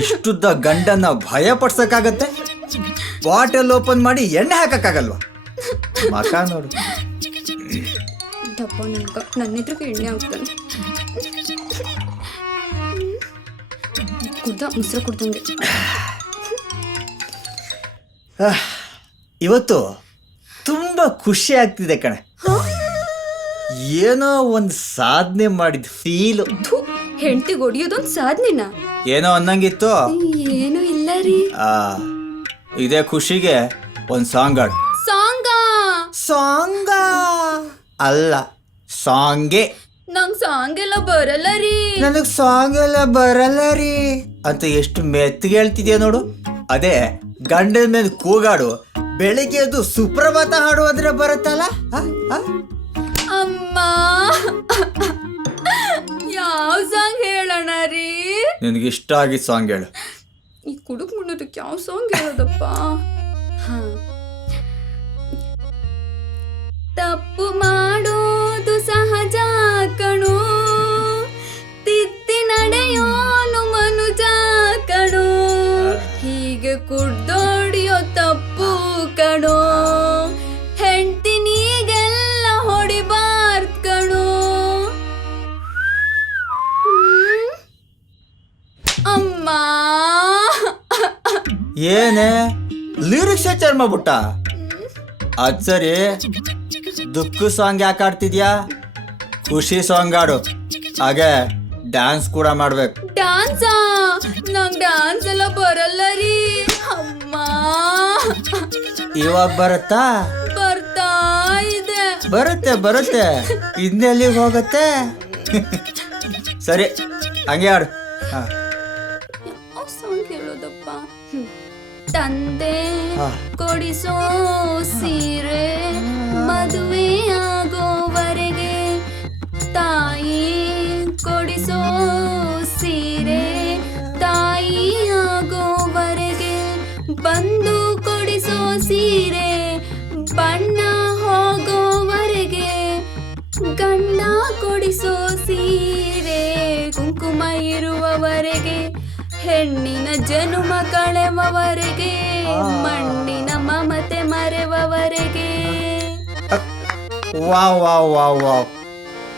ಇಷ್ಟುದ್ದ ಗಂಡನ್ನ ಭಯ ಪಡ್ಸಕ್ಕಾಗತ್ತೆ? ಬಾಟಲ್ ಓಪನ್ ಮಾಡಿ ಎಣ್ಣೆ ಹಾಕಕ್ಕಾಗಲ್ವಾ? ಮಕ ನೋಡು. ದಪ್ಪ ನನ್ನ ಎದುರಿಗೆ ಎಣ್ಣೆ ಹಾಕ್ತಾನೆ. ಕುಡ್ದ ಮೊಸರು ಕುಡ್ದಂಗೆ. ಇವತ್ತು ತುಂಬಾ ಖುಷಿ ಆಗ್ತಿದೆ ಕಣೆ. ಏನೋ ಒಂದು ಸಾಧನೆ ಮಾಡಿದ ಫೀಲ್. ಹೆಂಡತಿಗೆ ಹೊಡಿಯೋದೊಂದು ಸಾಧನೆನಾ? ಏನೋ ಅನ್ನಂಗಿತ್ತು. ಏನು ಇಲ್ಲ ರೀ. ಇದೇ ಖುಷಿಗೆ ಒಂದು ಸಾಂಗ್ ಆಡು. ಸಾಂಗ ಅಲ್ಲ, ಸಾಂಗೆ. ನಂಗ್ ಸಾಂಗ್ ಎಲ್ಲ ಬರಲ್ಲ ರೀ. ನನಗ್ ಸಾಂಗ್ ಎಲ್ಲ ಬರಲ್ಲ ರೀ ಅಂತ ಎಷ್ಟು ಮೆತ್ತಗೆ ಹೇಳ್ತಿದ್ಯಾ ನೋಡು. ಅದೇ ಗಂಡನ ಮೇಲೆ ಕೂಗಾಡು. ಬೆಳಿಗ್ಗೆ ಅದು ಸುಪ್ರಭಾತ ಹಾಡುವುದ್ರೆ ಬರುತ್ತಲ್ಲ. ಅಮ್ಮ, ಯಾವ ಸಾಂಗ್ ಹೇಳೋಣ ರೀ? ನಿನಗೆ ಇಷ್ಟ ಆಗಿದ್ ಸಾಂಗ್ ಹೇಳು. ಈ ಕುಡುಕ್ ಮುನ್ನೋದಕ್ಕೆ ಯಾವ ಸಾಂಗ್ ಹೇಳೋದಪ್ಪ? ತಪ್ಪು ಮಾಡೋದು ಸಹಜ ಕಣೋ, ತಿದ್ದಿ ನಡೆಯೋನು ಮನುಜ ಕಣೋ, ಹೀಗೆ ಕುಡ್ದೋಡಿಯೋ ತಪ್ಪು ಕಣೋ, ಹೆಂಡತಿ ನೀಗೆಲ್ಲ ಹೊಡಿಬಾರ್ದು ಕಣೋ. ಅಮ್ಮ, ಏನೇ ಲಿರಿಕ್ಸ್ ಚಾರ್ ಮಾಡ್ಬಿಟ್ಟ? ಅದ್ ಸರಿ, ದುಃಖ ಸಾಂಗ್ ಯಾಕೆ ಆಡ್ತಿದ್ಯಾ? ಖುಷಿ ಸಾಂಗ್ ಆಡು. ಹಾಗೆ ಡ್ಯಾನ್ಸ್ ಕೂಡ ಮಾಡ್ಬೇಕು. ಡ್ಯಾನ್ಸಾ? ನಂಗ್ ಡ್ಯಾನ್ಸ್ ಎಲ್ಲ ಬರಲ್ಲ ರೀ. ಅಮ್ಮ, ಇವಾಗ ಬರುತ್ತಾ? ಬರ್ತಾ ಇದೆ. ಬರುತ್ತೆ ಇನ್ನೆಲ್ಲಿಗೆ ಹೋಗತ್ತೆ? ಸರಿ ಹಂಗೆ ಆಡು. ಹಾ ಯಾವ ಸಾಂಗ್ ಹೇಳೋದಪ್ಪ? ತಂದೆ ಹಾ. ಕೊಡಿಸೋ ಸೀರೆ ಮದುವೆ ಆಗೋವರೆಗೆ, ತಾಯಿ ಕೊಡಿಸೋ ಸೀರೆ ತಾಯಿ ಆಗೋವರೆಗೆ, ಬಂದು ಕೊಡಿಸೋ ಸೀರೆ ಬಣ್ಣ ಹೋಗೋವರೆಗೆ, ಗಂಡ ಕೊಡಿಸೋ ಸೀರೆ ಕುಂಕುಮ ಇರುವವರೆಗೆ, ಹೆಣ್ಣಿನ ಜನುಮ ಕಳೆವವರೆಗೆ, ಮಣ್ಣಿನ ಮಮತೆ ಮರೆವವರೆಗೆ. ವಾವ್ ವಾವ್ ವಾವ್ ವಾವ್,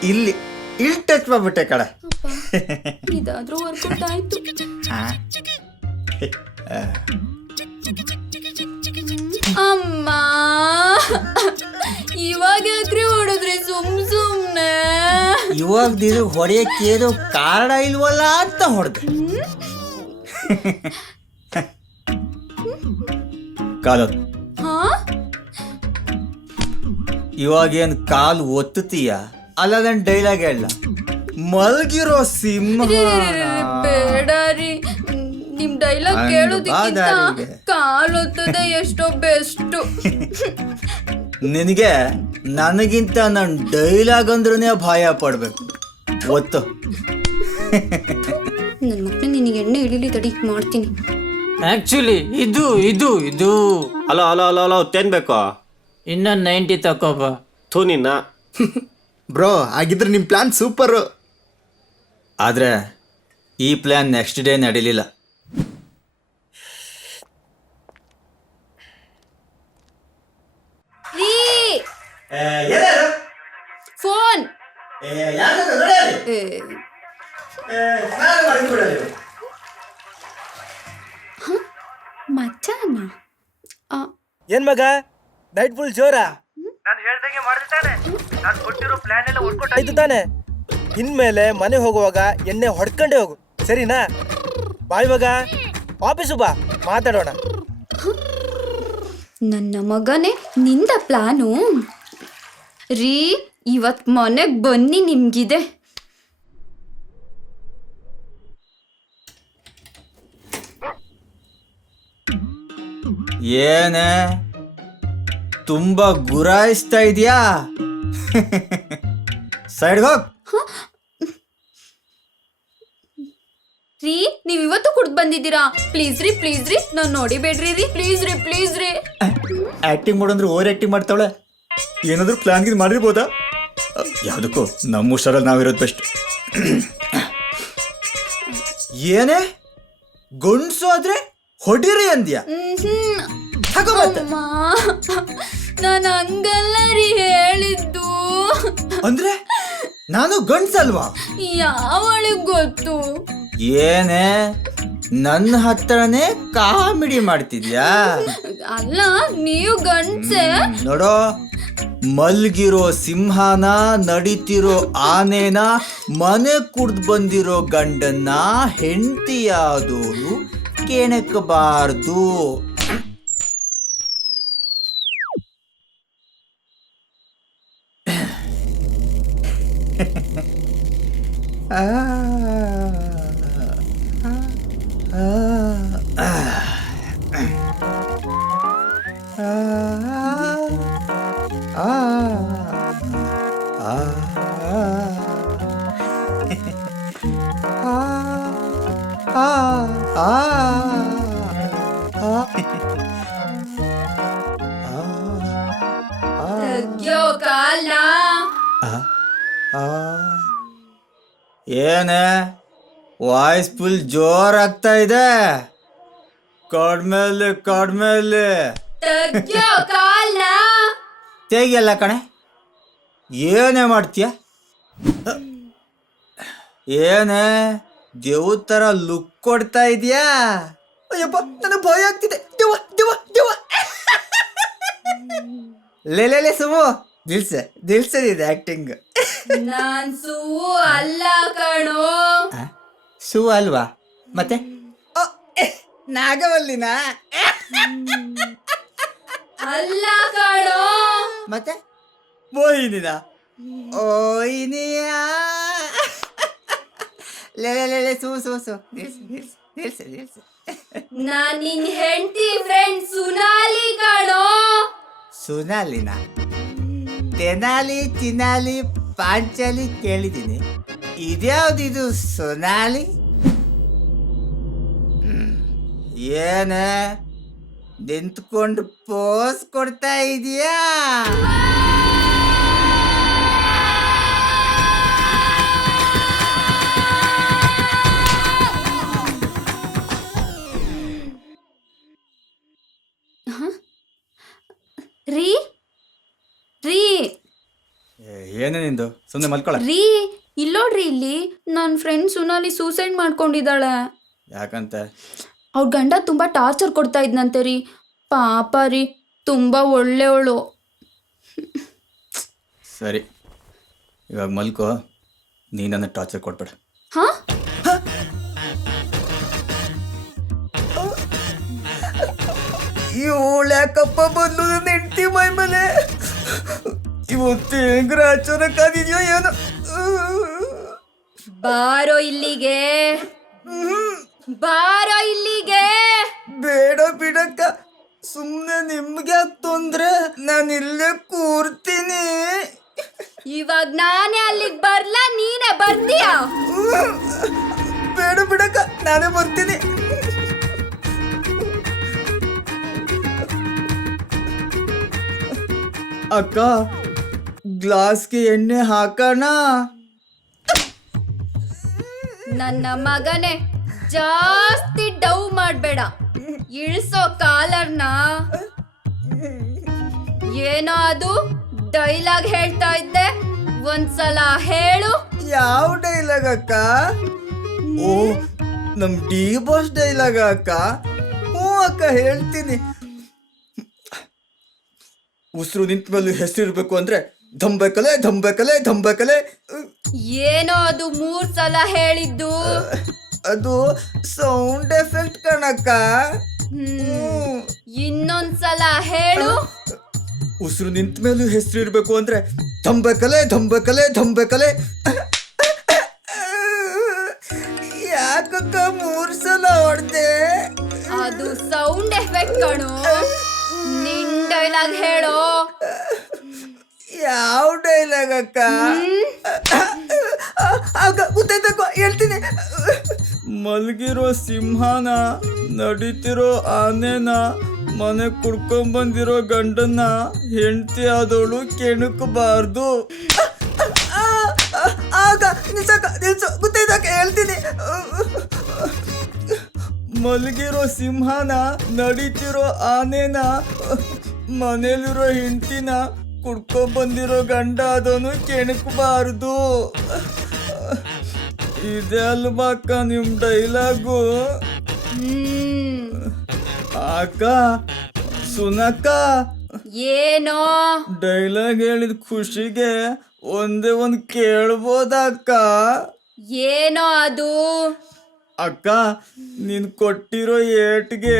ಇಲ್ಲಿ ಟಚ್ ಮಾಡ್ಬಿಟ್ಟೆ ಕಡೆ. ಇದಾದ್ರೂ ವರ್ಕೌಟ್ ಆಯ್ತು. ಅಮ್ಮ ಇವಾಗ ಯಾಕ್ರಿ ಹೊಡೆದ್ರಿ ಸುಮ್ನೆ? ಇವಾಗ ಇದು ಹೊಡೆಯಕ್ಕೇನು ಕಾರಣ ಇಲ್ವಲ್ಲ ಅಂತ ಹೊಡೆದೆ. ಕಾಲು ಹಾ ಇವಾಗೇನು ಕಾಲು ಒತ್ತುತ್ತೀಯ? ಅಲ್ಲ ನನ್ನ ಡೈಲಾಗ್ ಹೇಳ, ಮಲ್ಗಿರೋ ಸಿಂಹ. ಬೇಡ ರೀ, ನಿಮ್ ಡೈಲಾಗ್ ಕೇಳೋದಕ್ಕಿಂತ ಕಾಲೊತ್ತದೆ ಎಷ್ಟೋ ಬೆಸ್ಟ್. ನಿನಗೆ ನನಗಿಂತ ನನ್ನ ಡೈಲಾಗ್ ಅಂದ್ರೇ ಭಯ ಪಡ್ಬೇಕು. ಒತ್ತು. ನನ್ನ ಮಕ್ಕಳು ನಿನಗೆ ಎಣ್ಣೆ ಇಳಿಲಿ ತಡಿ ಮಾಡ್ತೀನಿ. ಆಕ್ಚುಲಿ ಇದು ಇದು ಇದು ಹಲೋ ತೇನ್ ಬೇಕು? ಇನ್ನೊಂದು 90 ತಕೋಬ. ಥೂ ನಿನ್ನ. ಬ್ರೋ ಹಾಗಿದ್ರೆ ನಿಮ್ಮ ಪ್ಲಾನ್ ಸೂಪರು. ಆದರೆ ಈ ಪ್ಲ್ಯಾನ್ ನೆಕ್ಸ್ಟ್ ಡೇ ನಡೀಲಿಲ್ಲ. ಫೋನ್ ಮಚಾನ ಏನ್ ಮಗ ನೈಟ್ ಫುಲ್ ಜೋರ? ಆಯ್ತು ತಾನೆ. ಇನ್ಮೇಲೆ ಮನೆ ಹೋಗುವಾಗ ಎಣ್ಣೆ ಹೊಡ್ಕೊಂಡೇ ಹೋಗು, ಸರಿನಾ? ಬಾಯ್ ಮಗ, ಆಫೀಸು ಬಾ, ಮಾತಾಡೋಣ. ನನ್ನ ಮಗನೇ ನಿಂದ ಪ್ಲಾನು ರೀ. ಇವತ್ ಮನೆಗ್ ಬನ್ನಿ, ನಿಮ್ಗಿದೆ. ಏನೇ ತುಂಬಾ ಗುರಾಯಿಸ್ತಾ ಇದೆಯಾ? ಸೈಡ್ ಹೋಗ್. ರೀ ನೀವ್ ಇವತ್ತು ಕುಡ್ದು ಬಂದಿದ್ದೀರಾ? ಪ್ಲೀಸ್ ರೀ ನಾನ್ ನೋಡಿಬೇಡ್ರಿ ರೀ, ಪ್ಲೀಸ್ ರೀ. ಆಕ್ಟಿಂಗ್ ಮಾಡೋಂದ್ರೆ ಓವರ್ ಆಕ್ಟಿಂಗ್ ಮಾಡ್ತಾವಳೆ. ಏನಾದರೂ ಪ್ಲಾನ್ ಗಿನ್ ಮಾಡಿರ್ಬೋದಾ? ಯಾವುದಕ್ಕೂ ನಮ್ಮ ಹುಷಾರಲ್ಲಿ ನಾವಿರೋದು ಬೆಸ್ಟ್. ಏನೇ ಗಂಡ್ಸು ಆದ್ರೆ ಹೊಡಿರಿ ಅಂದ್ಯಾ? ನಾನು ಹಂಗಲ್ಲ ರೀ ಹೇಳಿದ್ದು. ಅಂದ್ರೆ ನಾನು ಗಂಡ್ಸಲ್ವಾ? ಯಾವಳಿಗ್ ಗೊತ್ತು? ಏನೇ ನನ್ನ ಹತ್ರನೇ ಕಾಮಿಡಿ ಮಾಡ್ತಿದ್ಯಾ? ಅಲ್ಲ ನೀವು ಗಂಡ್ಸೆ. ನೋಡೋ, ಮಲ್ಗಿರೋ ಸಿಂಹನ, ನಡೀತಿರೋ ಆನೆನ, ಮನೆ ಕುಡ್ದು ಬಂದಿರೋ ಗಂಡನ್ನ ಹೆಂಡತಿಯಾದೋರು ಕೆಣಕಬಾರ್ದು. ತೆಗ್ಯೋ ಕಾಲ್ನ. ಏನೇ ವಾಯ್ಸ್ ಫುಲ್ ಜೋರಾಗ್ತಾ ಇದೆ. ಕಡ್ಮೇಲೆ ತೆಗ್ಯೋ ಕಾಲ್ನ. ತೆಗಿಯಲ್ಲ ಕಣೆ. ಏನೇ ಮಾಡ್ತೀಯ? ಏನೇ ದೇವ್ರ ಥರ ಲುಕ್ ಕೊಡ್ತಾ ಇದೆಯಾ? ಅಯ್ಯಪ್ಪ ನನಗೆ ಭಯ ಆಗ್ತಿದೆ. ದೇವ ಲೇ ಸುಮು, ದಿಲ್ಸದಿದೆ ಆಕ್ಟಿಂಗ್. ನಾನ್ ಸೂ ಅಲ್ಲ ಕಣೋ. ಸೂ ಅಲ್ವಾ ಮತ್ತೆ? ನಾಗವಲ್ಲಿನ ಅಲ್ಲ ಕಣೋ. ಮತ್ತೆ ಮೋಹಿನಿನ ಓಯಿನಿಯ ಲೇ ಸೂ ಸೂ ಸೂ ನಿಲ್ಸು ನಾನ್ ನಿನ್ ಹೆಂಡತಿ ಫ್ರೆಂಡ್ ಸುನಾಲಿ ಕಣೋ. ಸುನಾಲಿನ ತೆನಾಲಿ ಚಿನಾಲಿ ಪಾಂಚಾಲಿ ಕೇಳಿದ್ದೀನಿ, ಇದ್ಯಾವ್ದಿದು ಸೊನಾಲಿ? ಏನೇ ನಿಂತ್ಕೊಂಡು ಪೋಸ್ ಕೊಡ್ತಾ ಇದೀಯಾ? ರೀ ರೀ ಏನೇ ನಿಂದು? ಸುಮ್ಮನೆ ಮಲ್ಕೊಳ. ರೀ ಇಲ್ಲೋಡ್ರಿ, ಇಲ್ಲಿ ನನ್ನ ಫ್ರೆಂಡ್ ಸುನಾಲಿ ಸೂಸೈಡ್ ಮಾಡ್ಕೊಂಡಿದ್ದಾಳೆ. ಯಾಕಂತೆ? ಅವ್ರ ಗಂಡ ತುಂಬ ಟಾರ್ಚರ್ ಕೊಡ್ತಾ ಇದ್ನಂತೆ ರೀ. ಪಾಪ ರೀ, ತುಂಬ ಒಳ್ಳೆಯವಳು. ಸರಿ, ಇವಾಗ ಮಲ್ಕೋ. ನೀ ನನ್ನ ಟಾರ್ಚರ್ ಕೊಡ್ಬೇಡ. ಹಾ ಇವಳ್ಯಾಕಪ್ಪ ಬಂದು ನನ್ನ ಹೆಂಡತಿ ಮೈ ಮೇಲೆ ಇವತ್ತು ಗ್ರಾಚಾರಕ್ಕಾಗಿದೆಯೋ ಏನೋ. ಬಾರೋ ಇಲ್ಲಿಗೆ, ಬಾರೋ ಇಲ್ಲಿಗೆ. ಬೇಡ ಬಿಡಕ್ಕ, ಸುಮ್ಮನೆ ನಿಮ್ಗೆ ತೊಂದ್ರೆ, ನಾನು ಇಲ್ಲೇ ಕೂರ್ತೀನಿ. ಇವಾಗ ನಾನೇ ಅಲ್ಲಿಗೆ ಬರ್ಲಾ, ನೀನೇ ಬರ್ತೀಯಾ? ಬೇಡ ಬಿಡಕ್ಕ, ನಾನೇ ಬರ್ತೀನಿ. ಅಕ್ಕ, ಗ್ಲಾಸ್ಗೆ ಎಣ್ಣೆ ಹಾಕೋಣ? ನನ್ನ ಮಗನೇ, ಜಾಸ್ತಿ ಡೌ ಮಾಡಬೇಡ. ಇಳಿಸೋ ಕಾಲರ್ನ. ಏನೋ ಅದು ಡೈಲಾಗ್ ಹೇಳ್ತಾ ಇದ್ದೆ, ಒಂದ್ಸಲ ಹೇಳು. ಯಾವ ಡೈಲಾಗ್ ಅಕ್ಕ? ಓ, ನಮ್ ಡಿ ಬಾಸ್ ಡೈಲಾಗ್ ಅಕ್ಕ? ಹ್ಞೂ ಅಕ್ಕ, ಹೇಳ್ತೀನಿ. ಉಸಿರು ನಿಂತ ಮೇಲೆ ಹೆಸರಿರ್ಬೇಕು ಅಂದ್ರೆ ಧಂಬೇಕಲೆ ಧಂಬೇಕಲೆ ಧಂಬೇಕಲೆ. ಏನೋ ಅದು 3 ಸಲ ಹೇಳಿದ್ದು. ಅದು ಸೌಂಡ್ ಎಫೆಕ್ಟ್ ಕಣಕ್ಕ. ಇನ್ನೊಂದ್ಸಲ ಹೇಳು. ಉಸಿರು ನಿಂತ ಮೇಲೂ ಹೆಸರು ಇರ್ಬೇಕು ಅಂದ್ರೆ ಧಂಬೇಕಲೆ ಧಂಬೇಕಲೆ ಧಂಬೇಕಲೆ. ಯಾಕಕ್ಕ 3 ಸಲ ಹೊಡ್ದೆ? ಅದು ಸೌಂಡ್ ಎಫೆಕ್ಟ್ ಕಣೋ. ನಿನ್ ಡೈಲಾಗ್ ಹೇಳೋ. ಯಾವ ಡೈಲಾಗ್ ಅಕ್ಕ? ಗೊತ್ತಾಯ್ತಕ್ಕ, ಹೇಳ್ತೀನಿ. ಮಲಗಿರೋ ಸಿಂಹನ, ನಡೀತಿರೋ ಆನೆನ, ಮನೆ ಕುಡ್ಕೊಂಬಂದಿರೋ ಗಂಡನ್ನ ಹೆಂಡತಿ ಆದವಳು ಕೆಣಕಬಾರ್ದು. ಆಗ ನಿಲ್ಸು, ಗೊತ್ತಾಯ್ತಕ್ಕ, ಹೇಳ್ತೀನಿ. ಮಲಗಿರೋ ಸಿಂಹನ, ನಡೀತಿರೋ ಆನೆನ, ಮನೇಲಿರೋ ಹೆಂಡತಿನ, ಕುಡ್ಕೊಂಬಂದಿರೋ ಗಂಡ ಅದನ್ನು ಕೆಣಕಬಾರ್ದು. ಇದೆ ಅಲ್ವಾ ಅಕ್ಕ ನಿಮ್ ಡೈಲಾಗು? ಅಕ್ಕ, ಸುನಕ್ಕ, ಏನೋ ಡೈಲಾಗ್ ಹೇಳಿದ ಖುಷಿಗೆ ಒಂದೇ ಒಂದು ಕೇಳ್ಬೋದಕ್ಕ? ಏನೋ ಅದು? ಅಕ್ಕ, ನೀನ್ ಕೊಟ್ಟಿರೋ ಏಟ್ಗೆ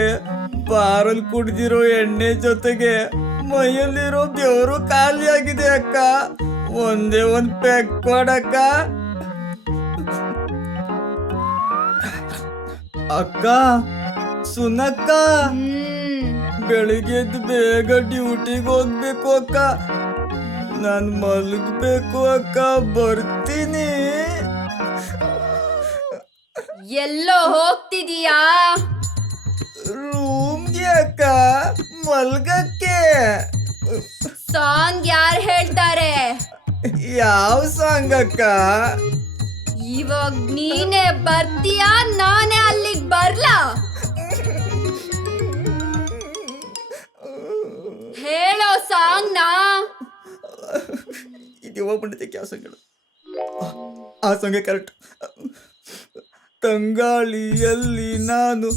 ಬಾರಲ್ಲಿ ಕುಡ್ದಿರೋ ಎಣ್ಣೆ ಜೊತೆಗೆ ಮೈಯಲ್ಲಿರೋ ಬೆವರು ಖಾಲಿ ಆಗಿದೆ ಅಕ್ಕ. ಒಂದೇ ಒಂದ್ ಪ್ಯಾಕ್ ಕೊಡಕ್ಕ. ಅಕ್ಕ, ಸುನಕ್ಕ, ಬೆಳಿಗ್ಗೆ ಎದ್ದು ಬೇಗ ಡ್ಯೂಟಿಗೆ ಹೋಗ್ಬೇಕು ಅಕ್ಕ. ನಾನು ಮಲಗಬೇಕು ಅಕ್ಕ, ಬರ್ತೀನಿ. ಎಲ್ಲೋ ಹೋಗ್ತಿದೀಯಾ? ರೂಮ್ಗೆ ಅಕ್ಕ, ಮಲ್ಗಕ್ಕೆ. ಸಾಂಗ್ ಯಾರು ಹೇಳ್ತಾರೆ? ಯಾವ ಸಾಂಗ್ ಅಕ್ಕ? ಇವಾಗ ನೀನೇ ಬರ್ತೀಯಾ, ನಾನೇ ಅಲ್ಲಿಗೆ ಬರ್ಲಾ? ಹೇಳೋ ಸಾಂಗ್ನ. ಇದು ಹೋಗ್ಬಿಟ್ಟಿದ್ದಕ್ಕೆ ಯಾವ ಸಾಂಗ್ ಹೇಳು? ಆ ಸಾಂಗ್ ಕರೆಕ್ಟ್. ತಂಗಾಳಿಯಲ್ಲಿ ನಾನು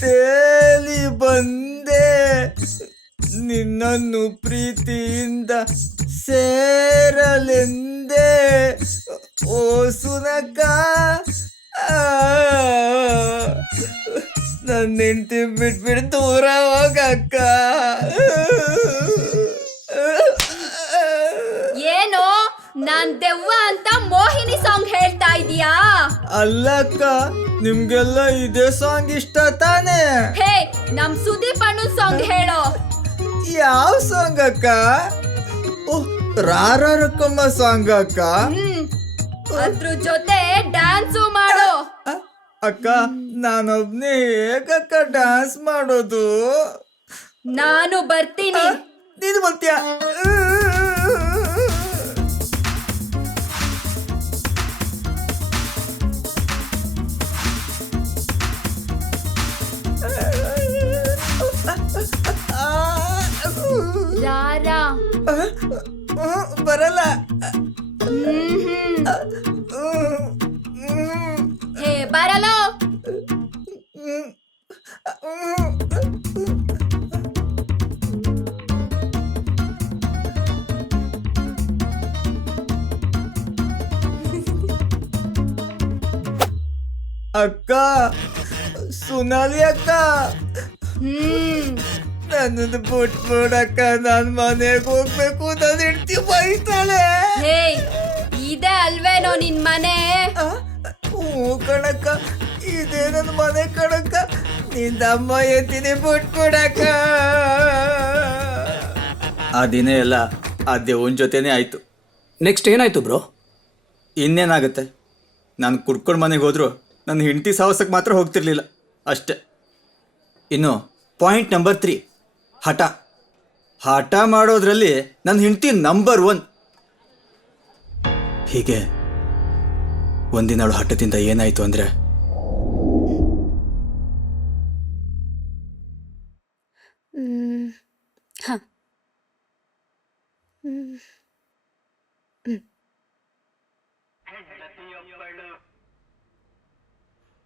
ತೇಲಿ ಬಂದೆ, ನಿನ್ನನ್ನು ಪ್ರೀತಿಯಿಂದ ಸೇರಲೆಂದೆ. ಓ ಸುನಕ, ನನ್ನ ಹೆಂಡತಿ ಬಿಟ್ಬಿಟ್ಟು ದೂರ ಹೋಗಕ್ಕ. ನಾನ್ ದೆವ್ವ ಅಂತ ಮೋಹಿನಿ ಸಾಂಗ್ ಹೇಳ್ತಾ ಇದೀಯಾ? ಅಲ್ಲಕ್ಕ ನಿಮ್ಗೆಲ್ಲ ಇದೇ ಸಾಂಗ್ ಇಷ್ಟ ತಾನೇ? ಹೇ, ನಮ್ ಸುದೀಪ್ ಅಣ್ಣನ್ ಸಾಂಗ್ ಹೇಳೋ. ಯಾವ ಸಾಂಗ್ ಅಕ್ಕ? ಓಹ್, ರಾರ ರಕ್ಕಮ್ಮ ಸಾಂಗ್ ಅಕ್ಕ. ಅದ್ರ ಜೊತೆ ಡ್ಯಾನ್ಸು ಮಾಡು. ಅಕ್ಕ ನಾನೊಬ್ನೇ ಹೇಗಕ್ಕ ಡ್ಯಾನ್ಸ್ ಮಾಡೋದು? ನಾನು ಬರ್ತೀನಿ. ನೀನು ಬರ್ತೀಯ? ರಾರಾ ಬರಲ್ಲ. ಹೇ ಬರಲ್ಲ. ಅಕ್ಕ ಸುನಾಲಿ ಅಕ್ಕ, ನನ್ನದು ಬಿಟ್ಬಿಡಕ್ಕ, ನಾನ್ ಮನೆಗೆ ಹೋಗ್ಬೇಕು. ನನ್ನ ಹೆಂಡತಿ ಬೈತಾಳೆ. ಹೇ, ಇದೇ ಅಲ್ವೇನೋ ನಿನ್ ಮನೆ? ಹ್ಞೂ ಕಣಕ್ಕ, ಇದೇ ನನ್ನ ಮನೆ ಕಣಕ್ಕ. ನಿಂದಮ್ಮ ಎತ್ತೀನಿ, ಬಿಟ್ಬಿಡಕ್ಕ. ಆ ದಿನ ಎಲ್ಲ ಆ ದೇವನ್ ಜೊತೆನೇ ಆಯ್ತು. ನೆಕ್ಸ್ಟ್ ಏನಾಯ್ತು ಬ್ರೋ? ಇನ್ನೇನಾಗುತ್ತೆ, ನಾನು ಕುಡ್ಕೊಂಡು ಮನೆಗೆ ಹೋದ್ರು ನನ್ನ ಹೆಂಡತಿ ಸಾಹಸಕ್ಕೆ ಮಾತ್ರ ಹೋಗ್ತಿರ್ಲಿಲ್ಲ ಅಷ್ಟೆ. ಇನ್ನು ಪಾಯಿಂಟ್ ನಂಬರ್ 3, ಹಠ. ಹಠ ಮಾಡೋದ್ರಲ್ಲಿ ನನ್ನ ಹೆಂಡತಿ ನಂಬರ್ 1. ಹೀಗೆ ಒಂದಿನ ಅವಳು ಹಠದಿಂದ ಏನಾಯ್ತು ಅಂದರೆ,